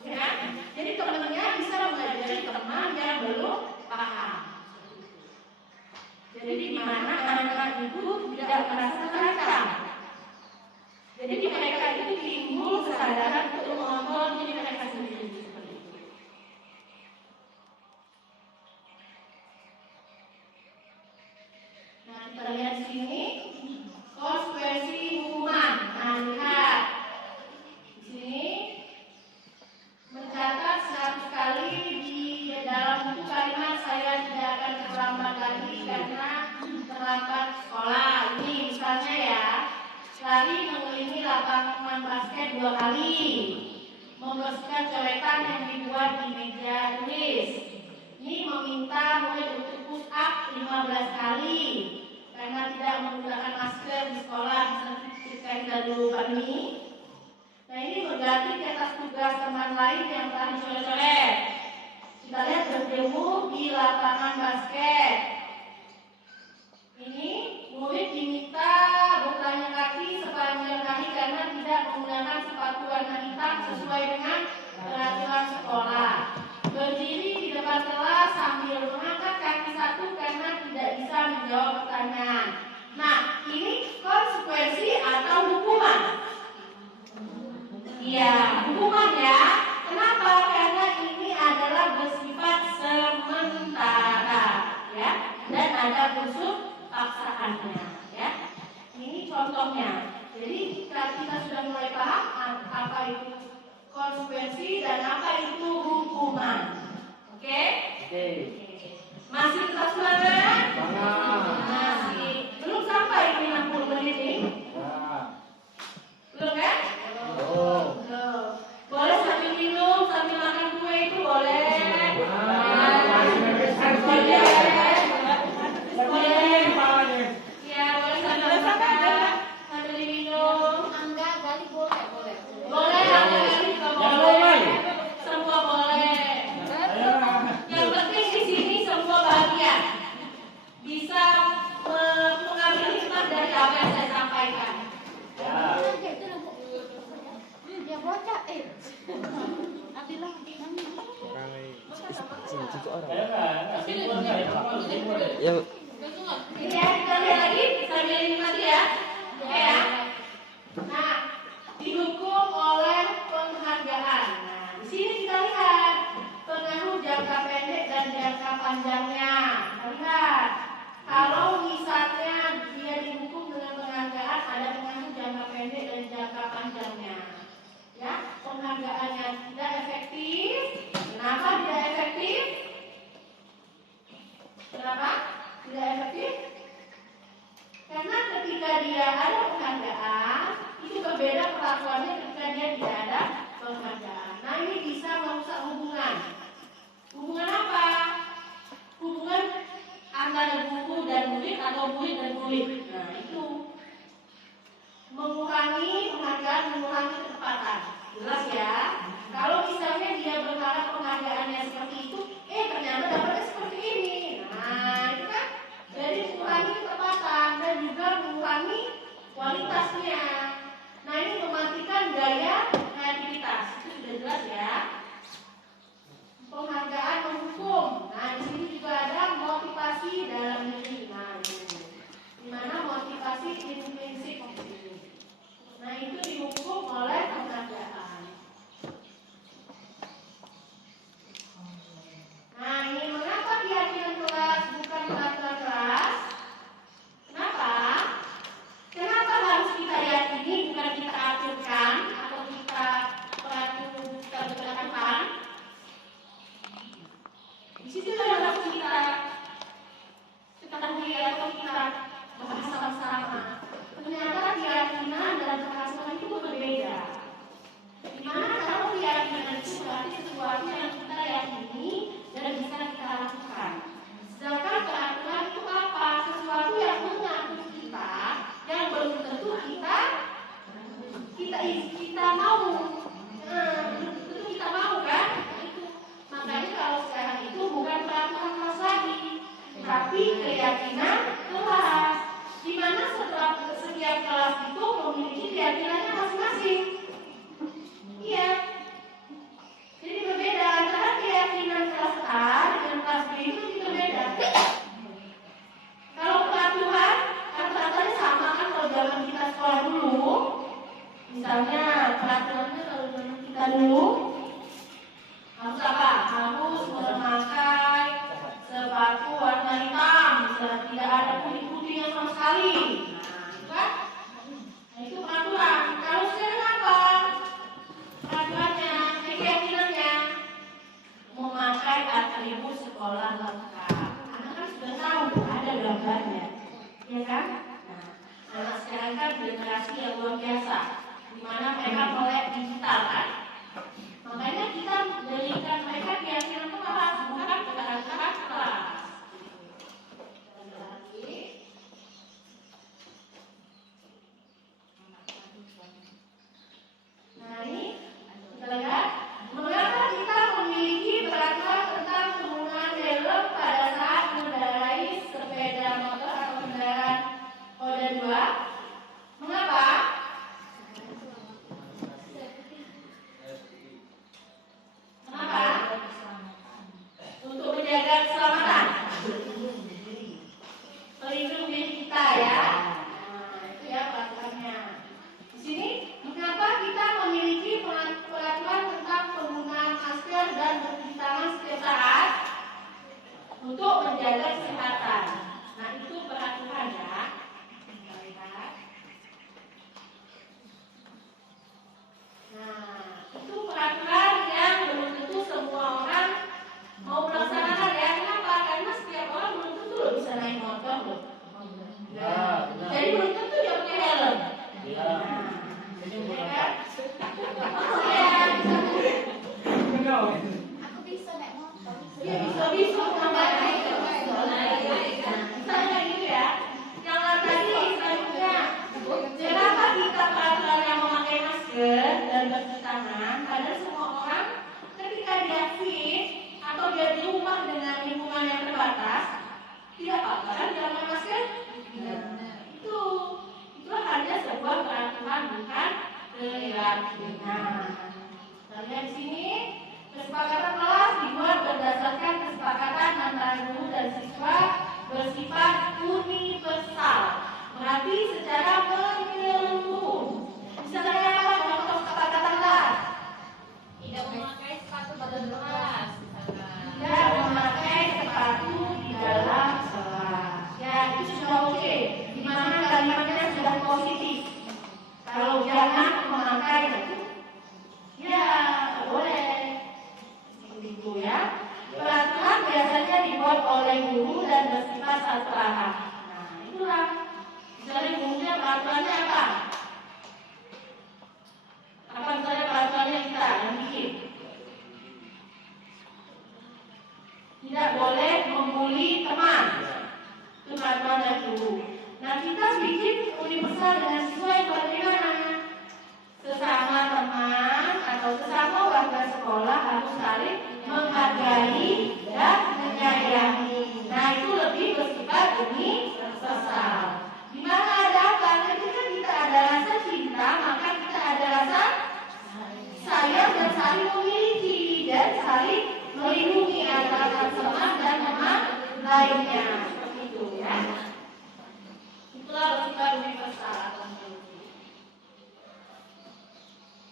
Ya? Jadi temannya bisa mengajari teman yang belum paham. Jadi di mana anak-anak itu tidak merasa terancam. Jadi mereka itu timbul kesadaran untuk mengontrol diri mereka sendiri seperti itu. Nah, kita lihat di sini konsekuensi hukuman. Nah, lihat di sini mencatat 100 kali di dalam buku kalimat saya tidak akan terlambat lagi karena terlambat sekolah. Ini misalnya ya. Lari mengelilingi lapangan basket 2 kali, membersihkan coretan yang dibuat di meja tulis. Ini meminta murid untuk push up 15 kali karena tidak menggunakan masker di sekolah ketika kita dulu pandemi. Nah, ini berganti di atas tugas teman lain yang telah dicoret-coret. Kita lihat berdemo di lapangan basket. Ini murid diminta bertanya kaki sepanjang kaki karena tidak menggunakan sepatu warna hitam sesuai dengan peraturan sekolah. Berdiri di depan kelas sambil mengangkat kaki satu karena tidak bisa menjawab pertanyaan. Nah, ini konsekuensi atau hukuman? Iya, hukuman ya. Kenapa? Karena ini adalah bersifat sementara, ya, dan ada unsur paksaannya, ya. Ini contohnya. Jadi kita sudah mulai paham apa itu konsekuensi dan apa itu hukuman. Oke? Oke. Masih tetap semangat? Semangat. Masih. Belum sampai 60 menit ini? Ya. Belum kan? Oh. Belum. Boleh sambil minum, sambil makan kue itu boleh. Ya, boleh sambil makan, sambil diminum. Enggak, Gali boleh. Boleh, Gali juga boleh. Semua boleh. Yang penting di sini semua bahagia. Bisa mengambil hikmah dari apa yang saya sampaikan. Ya. Ya bocah, ambillah. Ya. Ini ya, kita lihat lagi sambil nikmati ya. Oke ya. Nah, didukung oleh penghargaan. Nah, di sini kita lihat pengaruh jangka pendek dan jangka panjangnya. Lihat, kalau misalnya dia didukung dengan penghargaan, ada pengaruh jangka pendek dan jangka mengurangi penghargaan, mengurangi ketepatan. Jelas ya? Kalau misalnya dia berharap penghargaannya seperti itu, ternyata dapatnya seperti ini. Nah, itu kan jadi mengurangi ketepatan dan juga mengurangi kualitasnya. Nah, ini mematikan gaya kreativitas. Itu sudah jelas ya. Penghargaan menghukum. Nah, di sini juga ada motivasi dalam diri. Nah, di mana motivasi intrinsik. Nah, itu dihukum oleh penghargaan. Nah, ini mengapa keyakinan kelas bukan peraturan kelas? Kenapa? Kenapa harus kita yakini, bukan kita aturkan atau kita berlakukan? Di situ yang harus kita ketahui atau kita bahas sama-sama. Ternyata keyakinan dan perasaan itu berbeda. Dimana kalau keyakinan itu berarti sesuatu yang kita yakini dan bisa kita lakukan. Sedangkan peraturan itu apa? Sesuatu yang mengatur kita, yang belum tentu kita mau. Belum tentu kita mau kan? Makanya kalau sekarang itu bukan peraturan kelas lagi, tapi keyakinan kelas. Di mana setiap kelas itu memiliki keyakinannya masing-masing. Iya. Jadi berbeda antara keyakinan kelas A dengan kelas B itu berbeda. Kalau peraturan kata-katanya sama kan kalau zaman kita sekolah dulu. Misalnya peraturannya kalau zaman kita dulu harus apa? Harus memakai sepatu warna hitam, tidak ada putih-putihnya sama sekali. Nah, itu peraturan. Kalau sekarang apa? Peraturannya, keyakinannya memakai atribut sekolah lengkap. Anak kan sudah tahu, ada gambarnya, ya kan? Nah, anak sekarang kan generasi yang luar biasa, di mana mereka melek digital kan? Makanya kita berikan mereka keyakinan kelas, bukan peraturan kelas. Nah ini kita lihat mengapa kita memiliki peraturan tentang penggunaan helm pada saat mengendarai sepeda motor atau kendaraan roda 2. Mengapa? Kenapa? Untuk menjaga keselamatan, pelindung diri kita ya. Nah itu ya peraturannya. Di sini mengapa kita memiliki peraturan tentang penggunaan masker dan mencuci tangan setiap saat untuk menjaga kesehatan. Nah itu peraturan ya. Kita lihat. Nah itu peraturan yang belum tentu semua orang mau melaksanakan ya. Kenapa? Karena setiap orang belum tentu loh bisa naik motor loh. Jadi belum tentu dia pakai helm. Ya. Ini bukan Pak. Aku bisa naik motor. Dia bisa namanya. Misalnya gitu ya. Yang tadi selanjutnya, kenapa kita peraturan yang memakai masker dan bercuci tangan? Padahal semua orang ketika dia fit atau dia di rumah dengan lingkungan yang terbatas, tidak apa-apa kan dia pakai masker? Itulah hanya sebuah peraturan bukan keyakinan. Kita lihat di sini, kesepakatan kelas dibuat berdasarkan kesepakatan antara guru dan siswa bersifat universal, berarti secara menyeluruh. Misalnya apa contoh kesepakatan kelas? Tidak memakai sepatu pada kelas. Tidak memakai sepatu di dalam kelas. Ya itu sudah oke. Di mana kalimatnya sudah positif. Kalau jangan memakai ya boleh. Begitu ya. Peraturan biasanya dibuat oleh guru dan bersifat satu arah. Nah itulah. Misalnya gurunya peraturannya apa? lainnya. Seperti itu ya. Itulah bersifat universal atau teologi.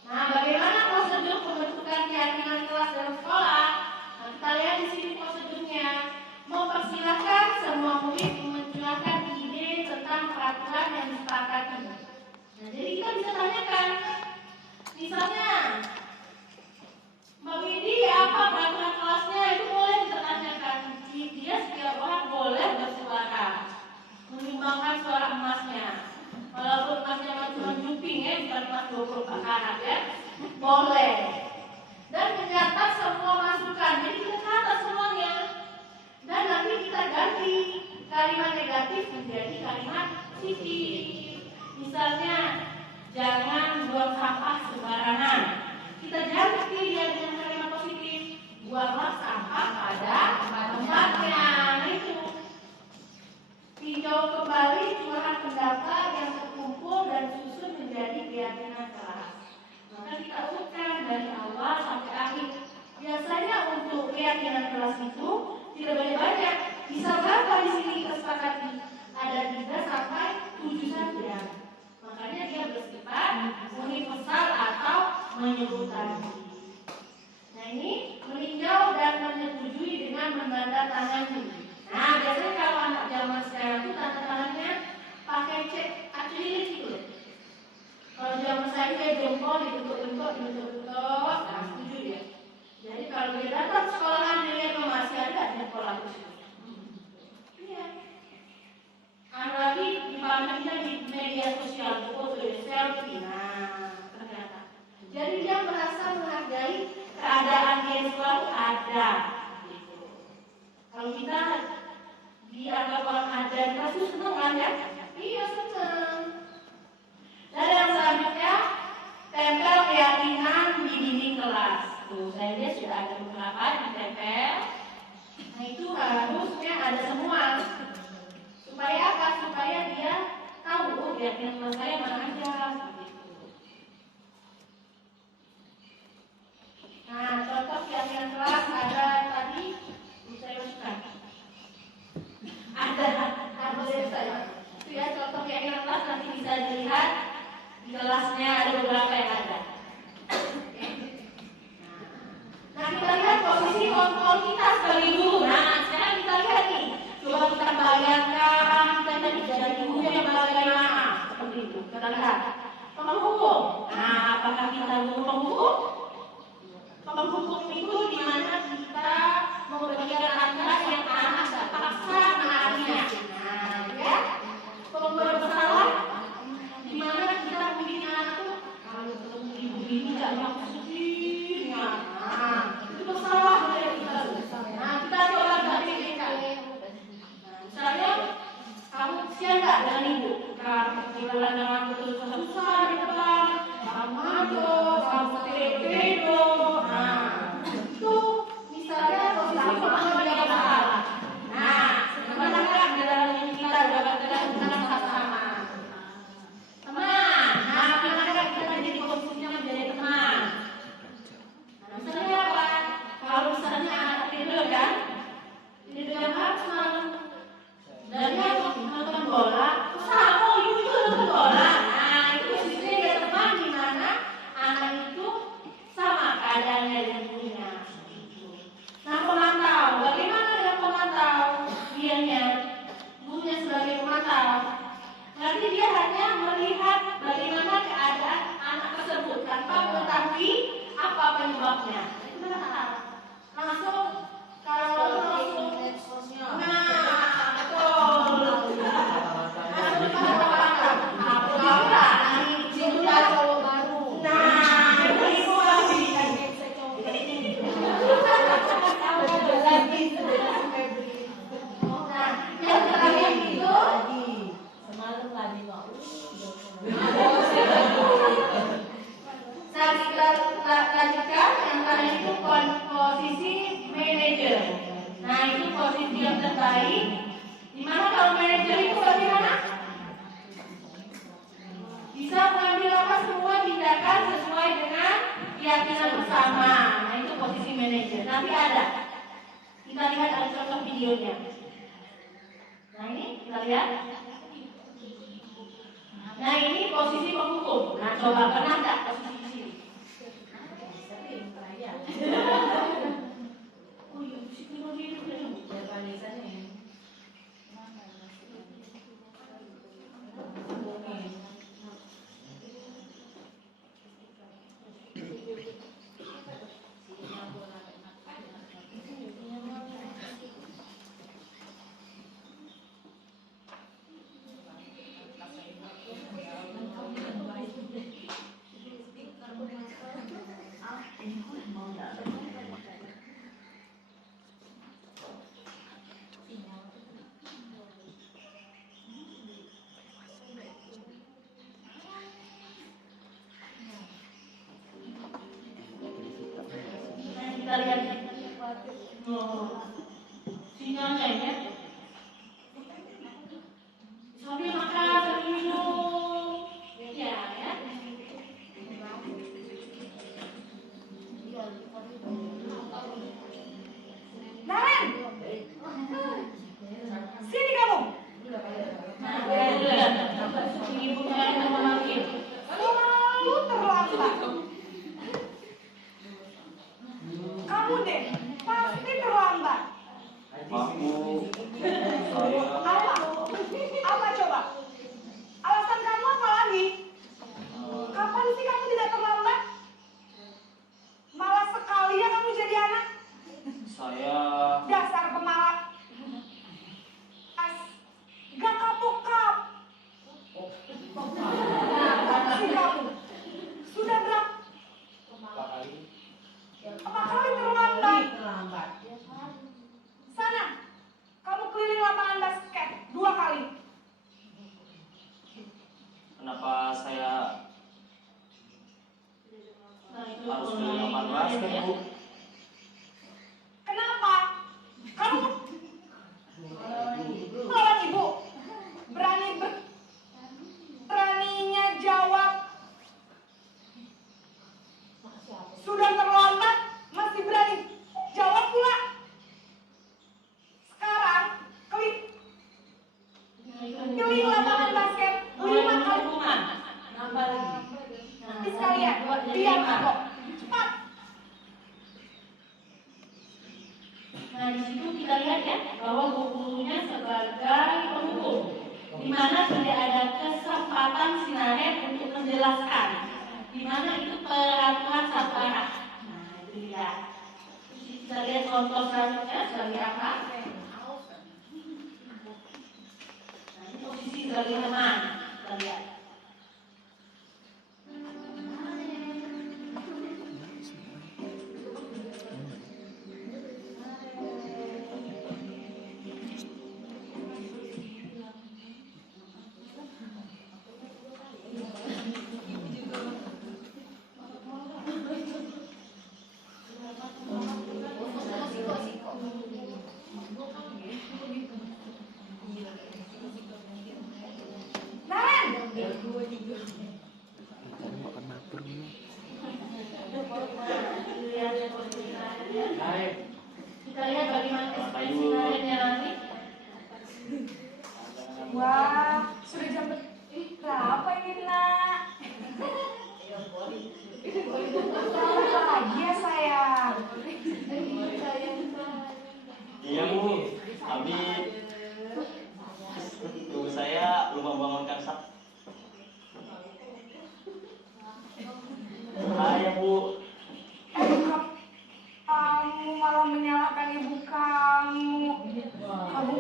Nah, bagaimana prosedur pembentukan keyakinan kelas dalam sekolah? Nah, kita lihat di sini prosedurnya. Mempersilahkan semua murid mencurahkan ide tentang peraturan yang disepakati. Nah, jadi kita bisa tanyakan, misalnya, Mbak Widi, apa peraturan kelasnya? Itu boleh kita tanyakan. Dia setiap orang boleh bersuara, menyumbangkan suara emasnya. Walaupun emasnya cuma juping ya, bukan emas 24 karat ya, boleh. Dan mencatat semua masukan. Jadi kita catat semuanya. Dan nanti kita ganti kalimat negatif menjadi kalimat positif. Misalnya, jangan buang sampah sembarangan. Kita ganti dia dengan kalimat positif. Buanglah sampah pada tempatnya. Nah itu. Tinjau kembali curahan pendapat yang terkumpul dan susun menjadi keyakinan kelas. Maka kita urutkan dari awal sampai akhir. Biasanya untuk keyakinan kelas itu tidak banyak-banyak. Bisa berapa di sini kesepakati? Ada 3 sampai 7 saja. Makanya dia bersifat universal atau menyebutkan. Nah ini meninjau dan menyetujui dengan menandatangani. Nah biasanya kalau anak zaman sekarang itu tanda tangannya pakai cek akrilik gitu. Kalau zaman saya jempol dibentuk-bentuk, nah setuju ya. Jadi kalau dia datang sekolahan dia masih ada jempol aku. Iya. Ada lagi dipandangnya di media sosial, foto selfie. Nah ternyata. Jadi dia merasa menghargai keadaan dia di sekolah itu ada. Gitu. Kalau kita dianggap orang ada, pasti senang kan ya? Iya senang. Dan yang selanjutnya, tempel keyakinan di dinding kelas. Tuh, saya lihat sudah ada beberapa ditempel. Nah itu harusnya ada semua. Supaya apa? Supaya dia tahu keyakinan kelas saya mana aja. Nah, contoh keyakinan kelas ada tadi, saya masukkan. Ada saya. Itu ya contoh keyakinan kelas nanti bisa dilihat di kelasnya ada beberapa yang ada. Nah kita lihat posisi kontrol kita sebagai guru. Nah sekarang kita lihat nih. Coba kita bayangkan kita tadi jadi guru yang bagaimana. Seperti itu. Kita lihat. Penghukum. Nah apakah kita guru penghukum? Penghukum itu di mana kita memberikan aturan yang anak terpaksa menaatinya. Nah ya. Pembuat bersalah di mana kita membimbing anak itu kalau ketemu ibu ini tidak maksudin. Nah, itu bersalah dari kita. Nah, kita coba ganti. Misalnya, kamu siap nggak dengan ibu? Kamu jalan dengan susah di depan, kamu ngantuk, kamu pedo. Nah, itu misalnya posisi pertama dia bersalah. Nah, gimana kan dalam ini kita dapat dengan sama. Teman, nah gimana kita jadi posisinya menjadi teman? Nah, misalnya apa? Kalau misalnya anak tidur kan, tidur yang harus malam dan dia nonton bola, sama ibu itu nonton bola. Nah itu posisinya dia teman di mana anak itu sama keadaannya dengan ibunya. Nah pemantau, bagaimana dengan pemantau? Dianya, gurunya sebagai pemantau. Nanti dia hanya melihat bagaimana keadaan anak tersebut tanpa mengetahui apa penyebabnya. Itu benar. Langsung kalau langsung, nah betul. Langsung apa? Sudah baru. Nah itu lagi. Nah yang terakhir itu. Saya kita lanjutkan yang tadi itu posisi manajer. Nah itu posisi yang terbaik. Dimana kalau manajer itu bagaimana? Bisa mengambil apa semua tindakan sesuai dengan keyakinan bersama. Nah itu posisi manajer. Nanti ada. Kita lihat ada contoh videonya. Nah ini kita lihat. Nah ini posisi penghukum. Nah coba pernah nggak posisi di sini? Sering peraya. Oh iya, di sini mau hidup ya. Jawaban biasanya. Kita lihat sinyalnya ya. Sambil makan, sambil minum. Ya, ya. Naren, sini kamu. Nah, lihat. Ibunya yang memanggil. Selalu terlambat. Kamu deh, pasti terlambat. Maaf Bu, saya Apa? Apa coba? Alasan kamu apa lagi? Kapan sih kamu tidak terlambat? Malas sekali ya kamu jadi anak. saya Dasar pemalas. Gak kapok-kap. Si kamu. Sudah berapa kali terlambat? Terlambat. Sana, kamu keliling lapangan basket 2 kali. kenapa saya Nah, itu harus ke mulai lapangan basket ya. Bu? Kenapa? Kamu melawan ibu. Beraninya jawab. Sudah terlambat, masih berani jawab pula. Sekarang keliling lapangan basket 5 kali. hukuman. Nambah lagi. Di sekalian, biar kapok. Cepat. Nah, di situ kita lihat ya bahwa gurunya sebagai penghukum, di mana tidak ada kesempatan si Naren untuk menjelaskan, di mana itu peraturan satu arah. Nah, itu dia. Kita lihat contoh selanjutnya sebagai apa? Nah, ini posisi sebagai teman. Kita lihat. Naren, Naik. Kita lihat bagaimana ekspresi Narennya nanti. wah, sudah jam berapa ini nak? Selamat pagi ya sayang. Iya Bu, tapi ibu saya lupa bangunkan sak. Ya Bu, Kamu malah menyalahkan ibu kamu. Kamu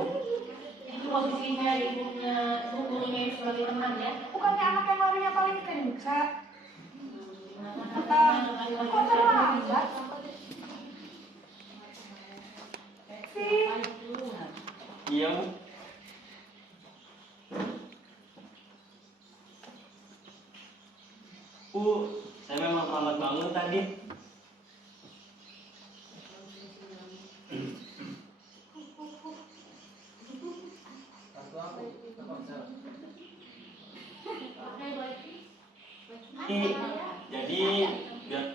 Itu posisinya ibunya, gurunya sebagai teman ya. bukannya anak yang larinya paling kencang. Kok terlambat? Sih, iya Bu. Bu, saya memang terlambat bangun tadi. Jadi biar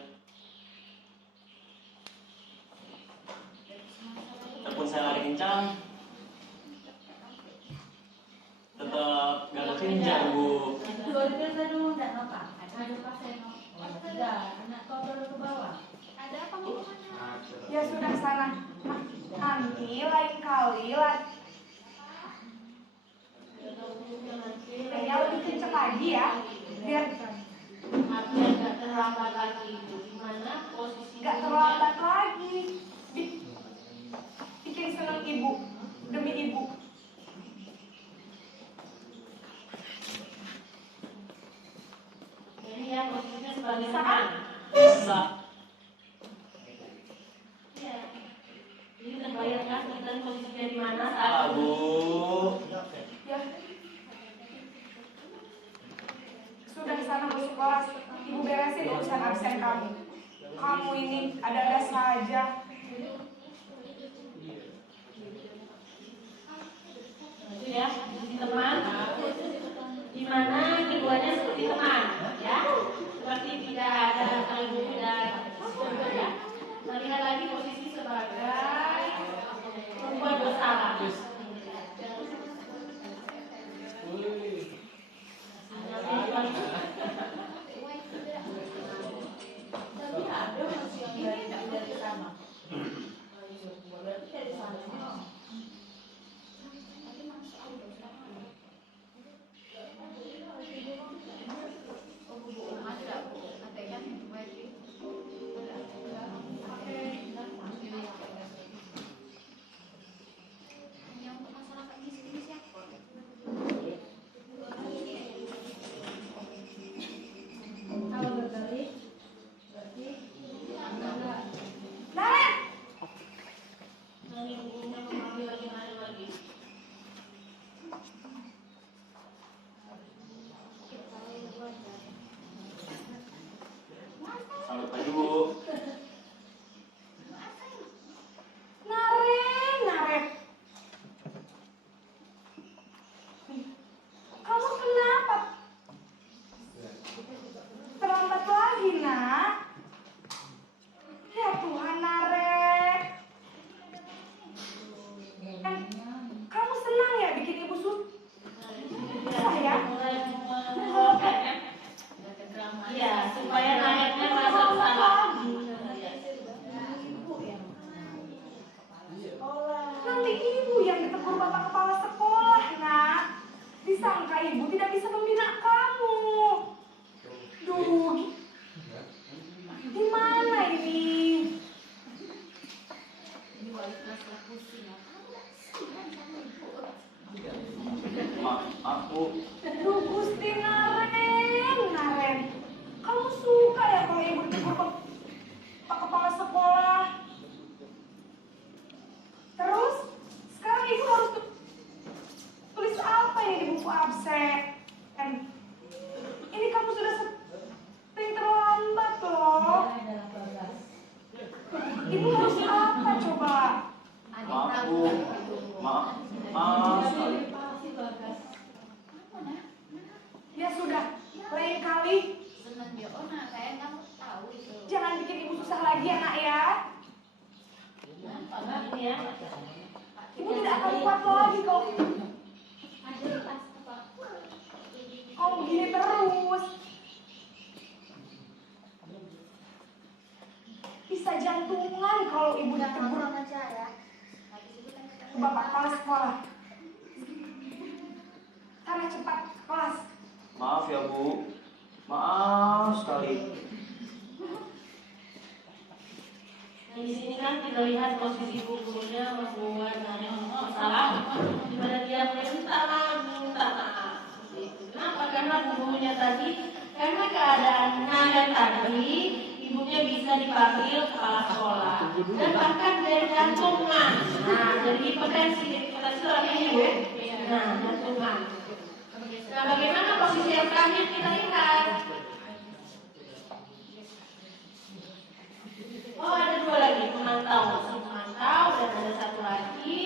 walaupun saya lari kencang, sudah, anak kau baru ke bawah. Ada apa hubungannya? Ya sudah sana. Nanti lain kali lah. Ya lebih kenceng lagi ya. Biar Nggak terlambat lagi itu. Gimana posisi? nggak terlambat lagi. Bikin seneng ibu demi ibu. Ini ya posisinya sebagai teman. Saat Bisa. Iya. Ini terbayangkan kita posisinya di mana saat Bu. ya sudah sana masuk kelas. Ibu beresin urusan absen kamu. Kamu ini ada-ada saja. itu ya, jadi teman. Di mana keduanya seperti teman, ya. Seperti tidak ada saling dan ya. Nah, lihat lagi posisi sebagai perempuan bersalah. Tapi ada masih yang dari sana. Berarti dari sana. Kalau berbalik, berarti Nah, Dan ibunya mengambil lagi. Selamat pagi, Bu. Naren. Kamu kenapa? Terlambat lagi, nak. Ya Tuhan, Naren. Kamu senang ya bikin ibu susah ya? Iya, supaya anaknya merasa bersalah. Nanti ibu yang ditegur bapak kepala sekolah, nak. Disangka ibu tidak bisa membina kamu. Duh, gimana ini? Maaf, Bu. Duh, Gusti Naren. Kamu suka ya kalau ibu ditegur pak kepala sekolah? Terus, sekarang ibu harus tulis apa ini di buku absen? Ini kamu sudah sering terlambat loh. Ibu harus apa coba? Maaf, Bu. Maaf sekali. Ya sudah, lain kali senang dia, oh nah kayak kamu tahu itu. jangan bikin ibu susah lagi ya, nak ya. Ini ya. Ibu tidak akan kuat lagi kalau kau begini terus. Bisa jantungan kalau ibu ditegur bapak kepala sekolah. Karena cepat ke kelas. Maaf ya, Bu. Maaf sekali. Di sini kan kita lihat posisi gurunya membuat masalah, di mana dia minta maaf. Kenapa? Karena gurunya tadi, karena keadaannya dan tadi ibunya bisa dipanggil kepala sekolah dan bahkan dari jantungan. Nah, dari hipertensi orangnya ya. Nah, jantungan. Nah, bagaimana posisi yang terakhir kita lihat? Oh, ada dua lagi pemantau, masuk pemantau dan ada satu lagi.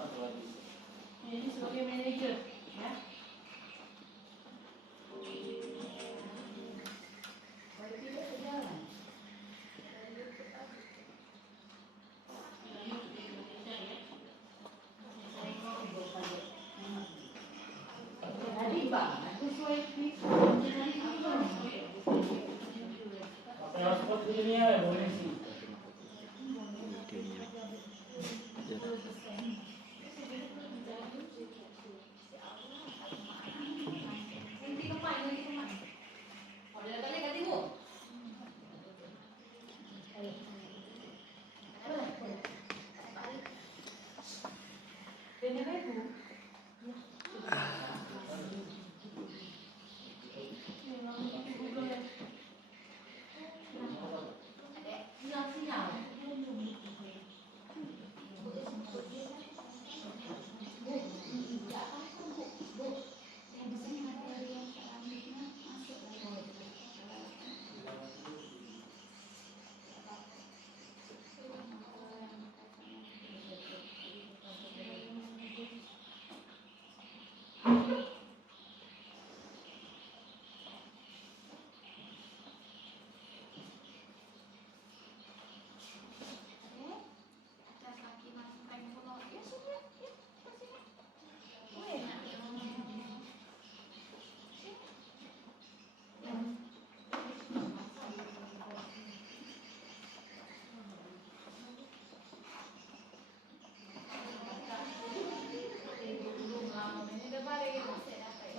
Pak Wadi. Jadi sebagai manajer, ya. Kalau tidak sejalan. Tadi bang, aku swipe Pakai hotspot ini ya, boleh sih. nanti kemana? Oh, dia kali ganti bu.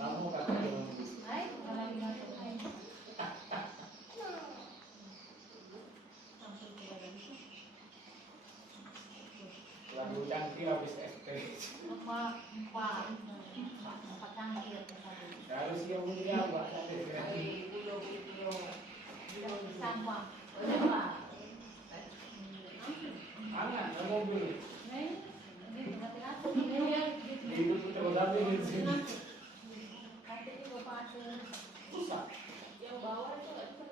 Kamu kata yang lagu cangkir habis SP. Harus yang mulia buat hangat, kamu beli. Hidup kita berada di sini. Susah. Yang bawah itu nggak bisa.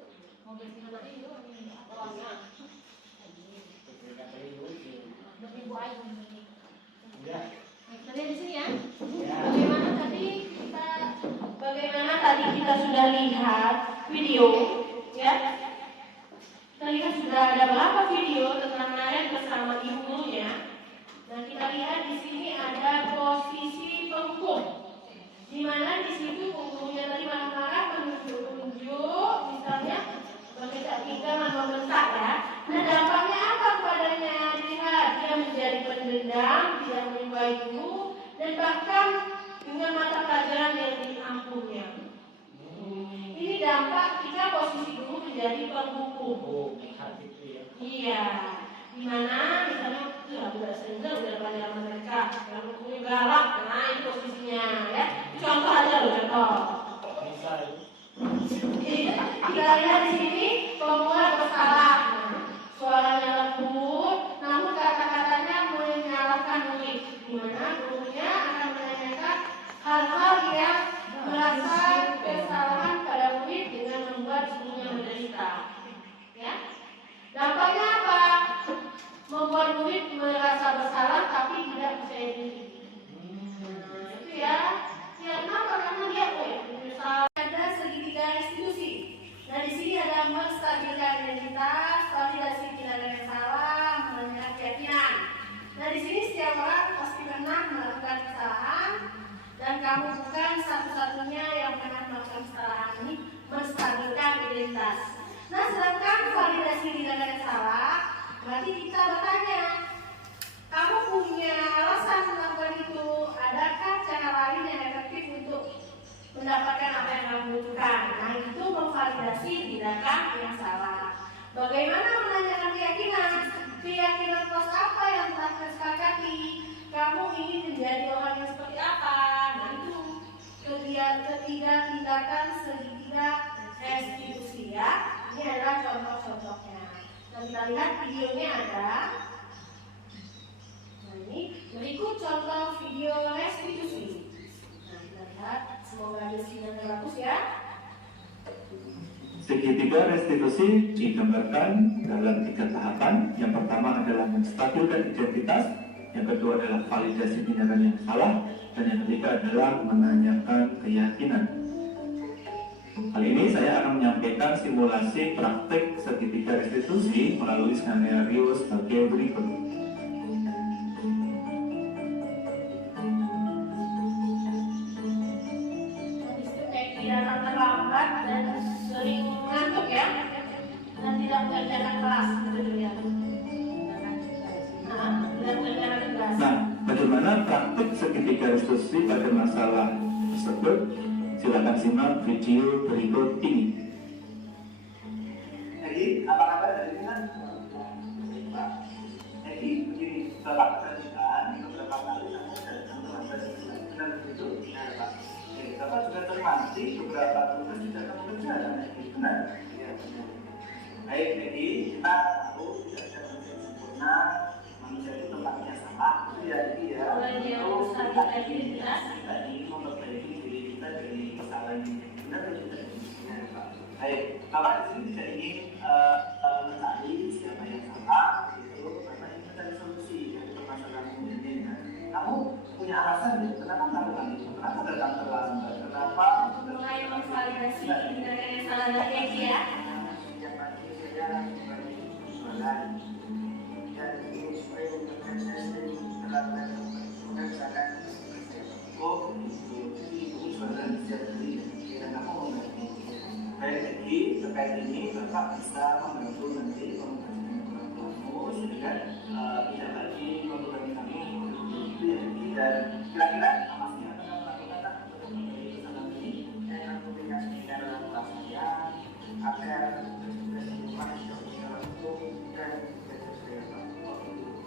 Mobil tinggal itu bawahnya. Lebih buat ini. Ya. Kalian di sini ya. Ya. Bagaimana tadi kita sudah lihat video, ya. Kita lihat sudah ada berapa video tentang Naret bersama ibunya. Dan kita lihat di sini ada posisi penghukum, di mana di situ penghukumnya tadi marah-marah menunjuk, misalnya meminta tiga membentak ya. Nah dampaknya apa kepadanya? Lihat dia menjadi pendendam, tidak menyukai guru, dan bahkan dengan mata pelajaran yang diampunya. Ini dampak jika posisi guru menjadi penghukum. Oh, hati itu ya. Iya, di mana misalnya udah sehingga udah pelajaran mereka yang hukumnya galak, nah ini posisinya ya. Contoh aja loh, contoh. Bisa ya. Kita lihat di sini pembuat bersalah. Suaranya lembut, namun kata-katanya menyalahkan murid. Di mana gurunya akan menanyakan hal-hal yang merasa kesalahan pada murid dengan membuat gurunya menderita. Ya, dampaknya apa? Membuat murid merasa bersalah tapi tidak percaya diri. Nah, itu ya. Ya, kenapa? Karena dia menyesal. Ada segitiga institusi. Nah, di sini ada menstabilkan identitas, validasi tindakan yang salah, menanyakan keyakinan. Nah, di sini setiap orang pasti pernah melakukan kesalahan dan kamu bukan satu-satunya yang pernah melakukan kesalahan ini menstabilkan identitas. Nah, sedangkan validasi tindakan yang salah, berarti kita bertanya, kamu punya alasan melakukan itu? Adakah cara lain yang efektif untuk mendapatkan apa yang kamu butuhkan? Nah, itu memvalidasi tindakan yang salah. Bagaimana menanyakan keyakinan? Keyakinan pos apa yang telah disepakati? Kamu ingin menjadi orang yang seperti apa? Nah, itu ketiga tindakan segitiga restitusi ya. Ini adalah contoh-contohnya. Dan kita lihat videonya ada. Nah, ini berikut contoh video restitusi. Nah, kita lihat, semoga ada sinyal yang bagus ya. Segitiga restitusi digambarkan dalam 3 tahapan. Yang pertama adalah menstabilkan identitas, yang kedua adalah validasi tindakan yang salah, dan yang ketiga adalah menanyakan keyakinan. Kali ini saya akan menyampaikan simulasi praktik segitiga restitusi melalui skenario sebagai berikut. Datang terlambat dan sering ngantuk ya, dan tidak mengerjakan kelas gitu ya. Tidak mengerjakan tugas. Nah, bagaimana praktik segitiga restitusi pada masalah tersebut? Silakan simak video berikut ini. Jadi, apa kabar dari sini kan? Jadi, begini, Bapak perhatikan beberapa kali kamu datang ke lantai benar begitu, benar Pak. Bapak juga termati beberapa tugas tidak kamu kerjakan, benar? Iya, benar. Baik, jadi kita tahu tidak ada manusia sempurna, manusia itu tempatnya salah, itu ya, iya. Kalau kita ingin memperbaiki diri kita dari kesalahan ini, benar atau tidak? Benar, Pak. Baik, Bapak di sini tidak ingin mencari siapa yang salah, gitu. Bapak ingin mencari solusi dari permasalahan ini. Kamu punya alasan ya? Kenapa melakukan itu? Kenapa datang terlambat? Kenapa? Mulai memvalidasi tindakan yang salah dari Egi ya. Sejak pagi saya kembali jualan dan ingin supaya menyebabkan saya sering terlambat mengerjakan. Oh, begitu. Jadi ibu jualan setiap hari dan kamu mengerti. Baik, jadi terkait ini Bapak bisa membantu nanti membantu orang tuamu sehingga tidak lagi membebani kami itu ya. Dan kira-kira apa sih yang akan melakukan untuk memberi kesalahan ini? Saya akan komunikasikan dengan kelas saya agar tugas di rumah tidak berjalan hukum dan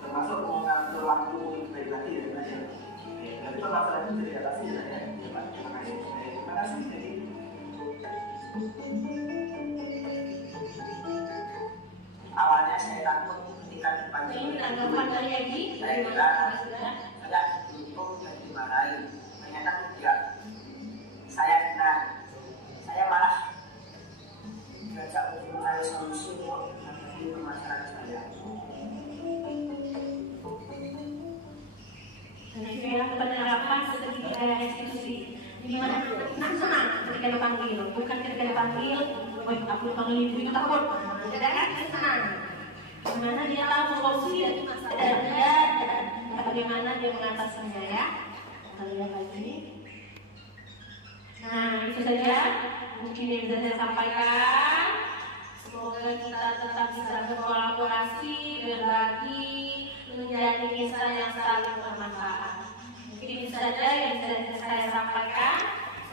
termasuk mengatur waktu lebih baik lagi ya Mas ya. Dan itu masalah itu jadi atasi ya Pak. Terima kasih. Terima kasih. Jadi awalnya saya takut ketika dipanggil. Ini tanggapan dari Egi. Saya kira saya didukung dan dimarahi. Ternyata tidak. Saya kira saya malah diajak untuk mencari solusi untuk menghadapi permasalahan saya. Saya penerapan segitiga restitusi di mana senang ketika dipanggil, bukan ketika dipanggil, aku dipanggil ibu itu takut, tidak kan senang. Dimana dia tahu solusi dan dia bagaimana dia mengatasinya ya. Kita lihat lagi. Nah itu saja mungkin yang bisa saya sampaikan. Semoga kita tetap bisa berkolaborasi, berbagi, menjadi insan yang saling bermanfaat. Mungkin itu saja yang bisa saya sampaikan.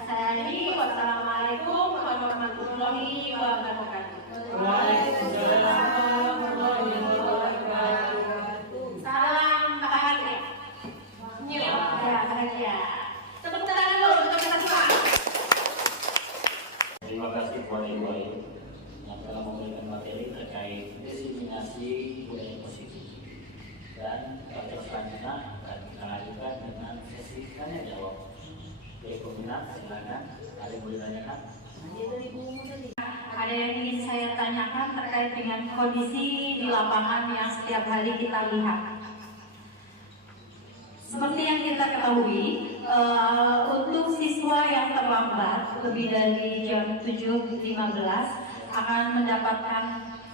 Saya ini wassalamualaikum warahmatullahi wabarakatuh. Waalaikumsalam warahmatullahi wabarakatuh. Salam bahagia. Ya, bahagia. Tepuk tangan dulu untuk kita semua. Terima kasih kepada Ibu Ayu yang telah memberikan materi terkait diseminasi budaya positif. Dan pada selanjutnya akan kita lanjutkan dengan sesi tanya jawab. Baik peminat, silakan. Ada yang boleh ditanyakan? Ada yang ingin saya tanyakan terkait dengan kondisi di lapangan yang setiap hari kita lihat. Seperti yang kita ketahui, untuk siswa yang terlambat lebih dari jam 7.15 akan mendapatkan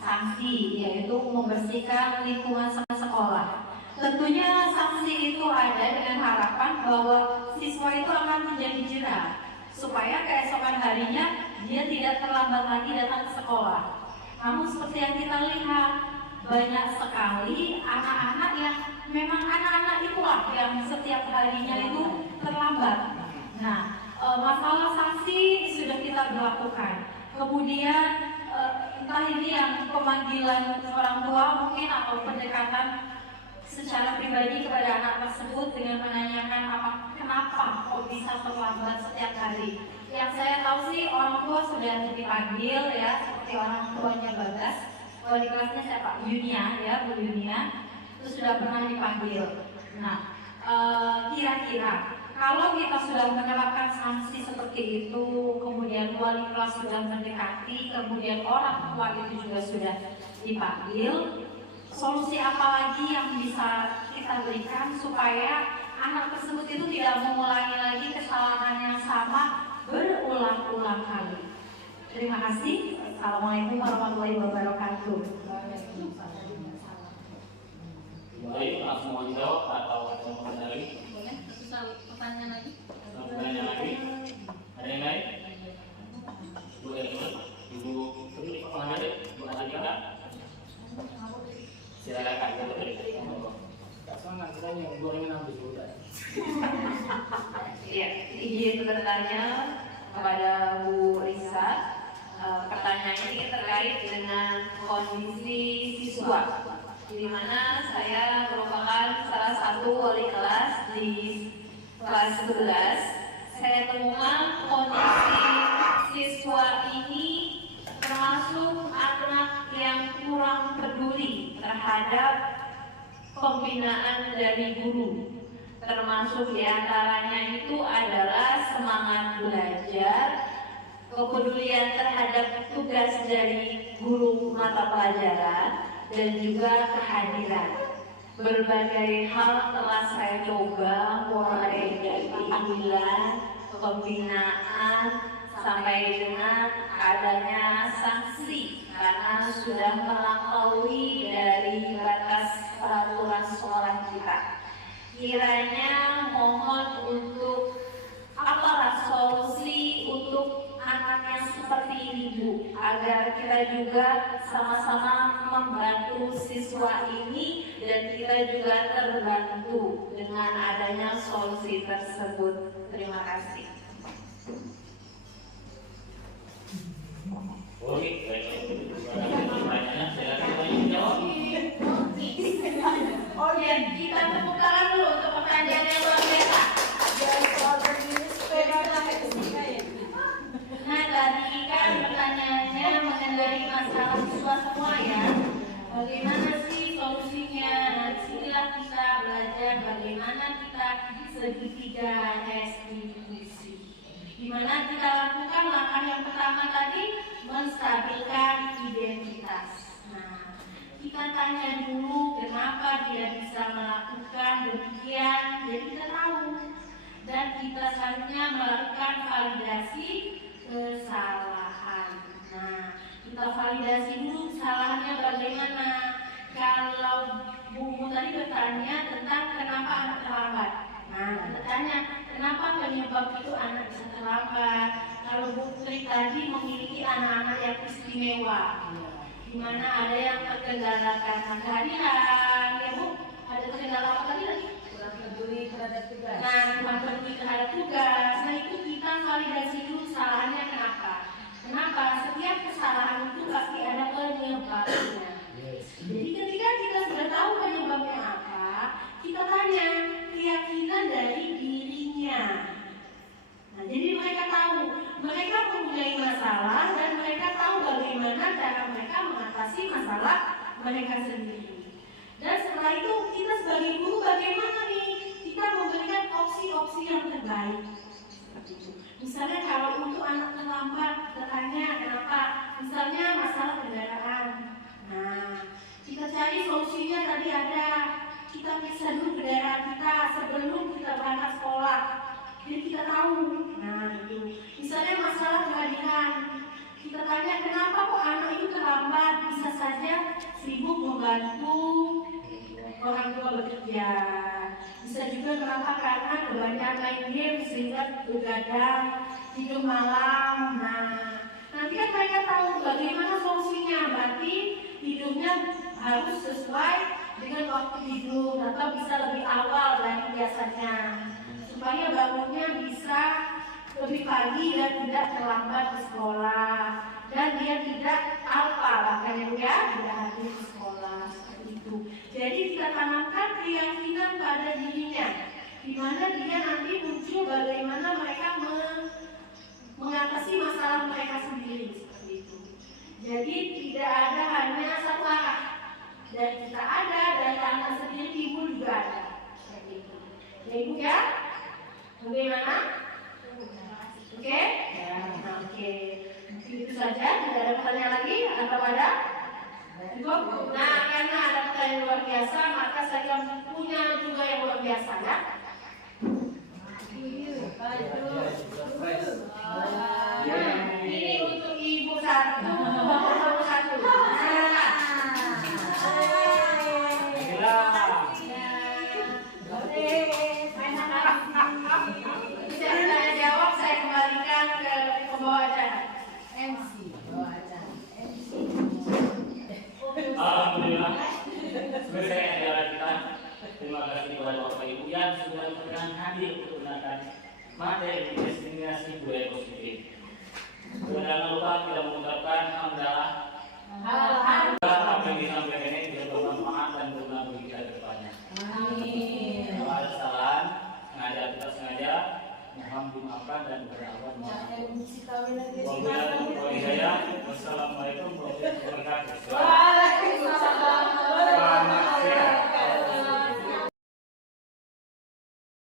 sanksi, yaitu membersihkan lingkungan sekolah. Tentunya sanksi itu ada dengan harapan bahwa siswa itu akan menjadi jera, supaya keesokan harinya dia tidak terlambat lagi datang ke sekolah. Namun seperti yang kita lihat, banyak sekali anak-anak yang memang anak-anak itulah yang setiap harinya itu terlambat. Nah, masalah sanksi sudah kita berlakukan. Kemudian entah ini yang pemanggilan orang tua mungkin atau pendekatan secara pribadi kepada anak tersebut dengan menanyakan kenapa kok bisa terlambat setiap hari. Yang saya tahu sih orang tua sudah dipanggil ya, seperti orang tuanya Bagas. Kalau di kelasnya siapa? Yunia ya, Bu Yunia itu sudah pernah dipanggil. Nah, kira-kira kalau kita sudah menerapkan sanksi seperti itu, kemudian wali kelas sudah mendekati, kemudian orang tua itu juga sudah dipanggil, solusi apa lagi yang bisa kita kita berikan supaya anak tersebut itu tidak mengulangi lagi kesalahan yang sama berulang-ulang kali. Terima kasih. Assalamualaikum warahmatullahi wabarakatuh. Baik, langsung mau dijawab atau ada yang mau lagi? Boleh, satu pertanyaan lagi. Pertanyaan lagi? Ada yang lain? Ibu pengajar, Bu Atika. Silakan, Bu Putri. Tak semangat kita yang gorengan habis udah. Ya, izin bertanya kepada Bu Risa. Pertanyaan ini terkait dengan kondisi siswa, di mana saya merupakan salah satu wali kelas di kelas 11. Saya temukan kondisi siswa ini termasuk anak yang kurang peduli terhadap pembinaan dari guru. Termasuk diantaranya itu adalah semangat belajar, kepedulian terhadap tugas dari guru mata pelajaran, dan juga kehadiran. Berbagai hal telah saya coba, mulai dari imbauan, pembinaan, sampai dengan adanya sanksi karena sudah melampaui dari batas peraturan sekolah kita. Kiranya mohon untuk apalah solusi untuk anak yang seperti ini, Bu, agar kita juga sama-sama membantu siswa ini dan kita juga terbantu dengan adanya solusi tersebut. Terima kasih. Oke, baik. Pertanyaan, silakan dijawab. Oh ya, kita tepuk tangan dulu untuk pertanyaan yang luar biasa. Nah, tadi kan pertanyaannya mengenai masalah siswa semua ya. Bagaimana sih solusinya? Nah, disinilah kita belajar bagaimana kita segitiga SDGs. Di mana kita lakukan langkah yang pertama tadi, menstabilkan identitas. Nah, kita tanya dulu kenapa dia bisa melakukan demikian, jadi kita tahu. Dan kita selanjutnya melakukan validasi kesalahan. Nah, kita validasi dulu kesalahannya bagaimana. Kalau Bu tadi bertanya tentang kenapa anak terlambat. Nah, kita tanya kenapa penyebab itu anak bisa terlambat. Kalau Bu Putri tadi memiliki anak-anak yang istimewa, di mana ada yang terkendala karena kehadiran, ya Bu, ada terkendala apa lagi? Kurang peduli terhadap tugas. Nah, kurang peduli terhadap tugas. Nah, itu kita validasi dulu kesalahannya kenapa. Kenapa? Setiap kesalahan itu pasti ada penyebabnya. Jadi ketika kita sudah tahu penyebabnya apa, kita tanya keyakinan dari dirinya. Nah, jadi mereka tahu, mereka mempunyai masalah dan mereka tahu bagaimana cara mereka mengatasi masalah mereka sendiri. Dan setelah itu kita sebagai guru bagaimana nih? Kita memberikan opsi-opsi yang terbaik. Misalnya kalau untuk anak terlambat, kita tanya kenapa? Misalnya masalah kendaraan. Nah, kita cari solusinya tadi ada. Kita periksa dulu kendaraan kita sebelum kita berangkat sekolah. Jadi kita tahu. Nah, itu. Misalnya masalah kehadiran. Kita tanya kenapa kok anak itu terlambat? Bisa saja sibuk membantu orang tua bekerja. Bisa juga kenapa karena kebanyakan main game sehingga begadang, tidur malam. Nah, nanti kan mereka tahu bagaimana solusinya. Berarti tidurnya harus sesuai dengan waktu tidur atau bisa lebih awal dari biasanya, supaya bangunnya bisa lebih pagi dan tidak terlambat di sekolah, dan dia tidak alpa bahkan ya tidak hadir di sekolah seperti itu. Jadi kita tanamkan keyakinan pada dirinya, di mana dia nanti muncul bagaimana mereka mengatasi masalah mereka sendiri seperti itu. Jadi tidak ada hanya satu arah, dan kita ada dari anak sendiri, ibu juga ada seperti itu. Ya ibu ya, bagaimana? Oke? Ya, oke. Mungkin itu saja. Tidak ada pertanyaan lagi atau ada? Nah, karena ada pertanyaan luar biasa, maka saya punya juga yang luar biasa ya. Ini untuk ibu satu, bapak satu. Bisa ditanya jawab, saya kembalikan ke pembawa acara. Alhamdulillah. Selesai acara kita. Terima kasih kepada Bapak Ibu yang sudah berkenan hadir untuk mendengarkan materi diskriminasi budaya positif. Jangan lupa kita mengucapkan hamdalah. Apa yang disampaikan ini bisa bermanfaat dan berguna bagi kita ke depannya. Kalau ada kesalahan, sengaja atau sengaja, mohon dimaafkan dan berdoa. Wassalamualaikum warahmatullahi wabarakatuh.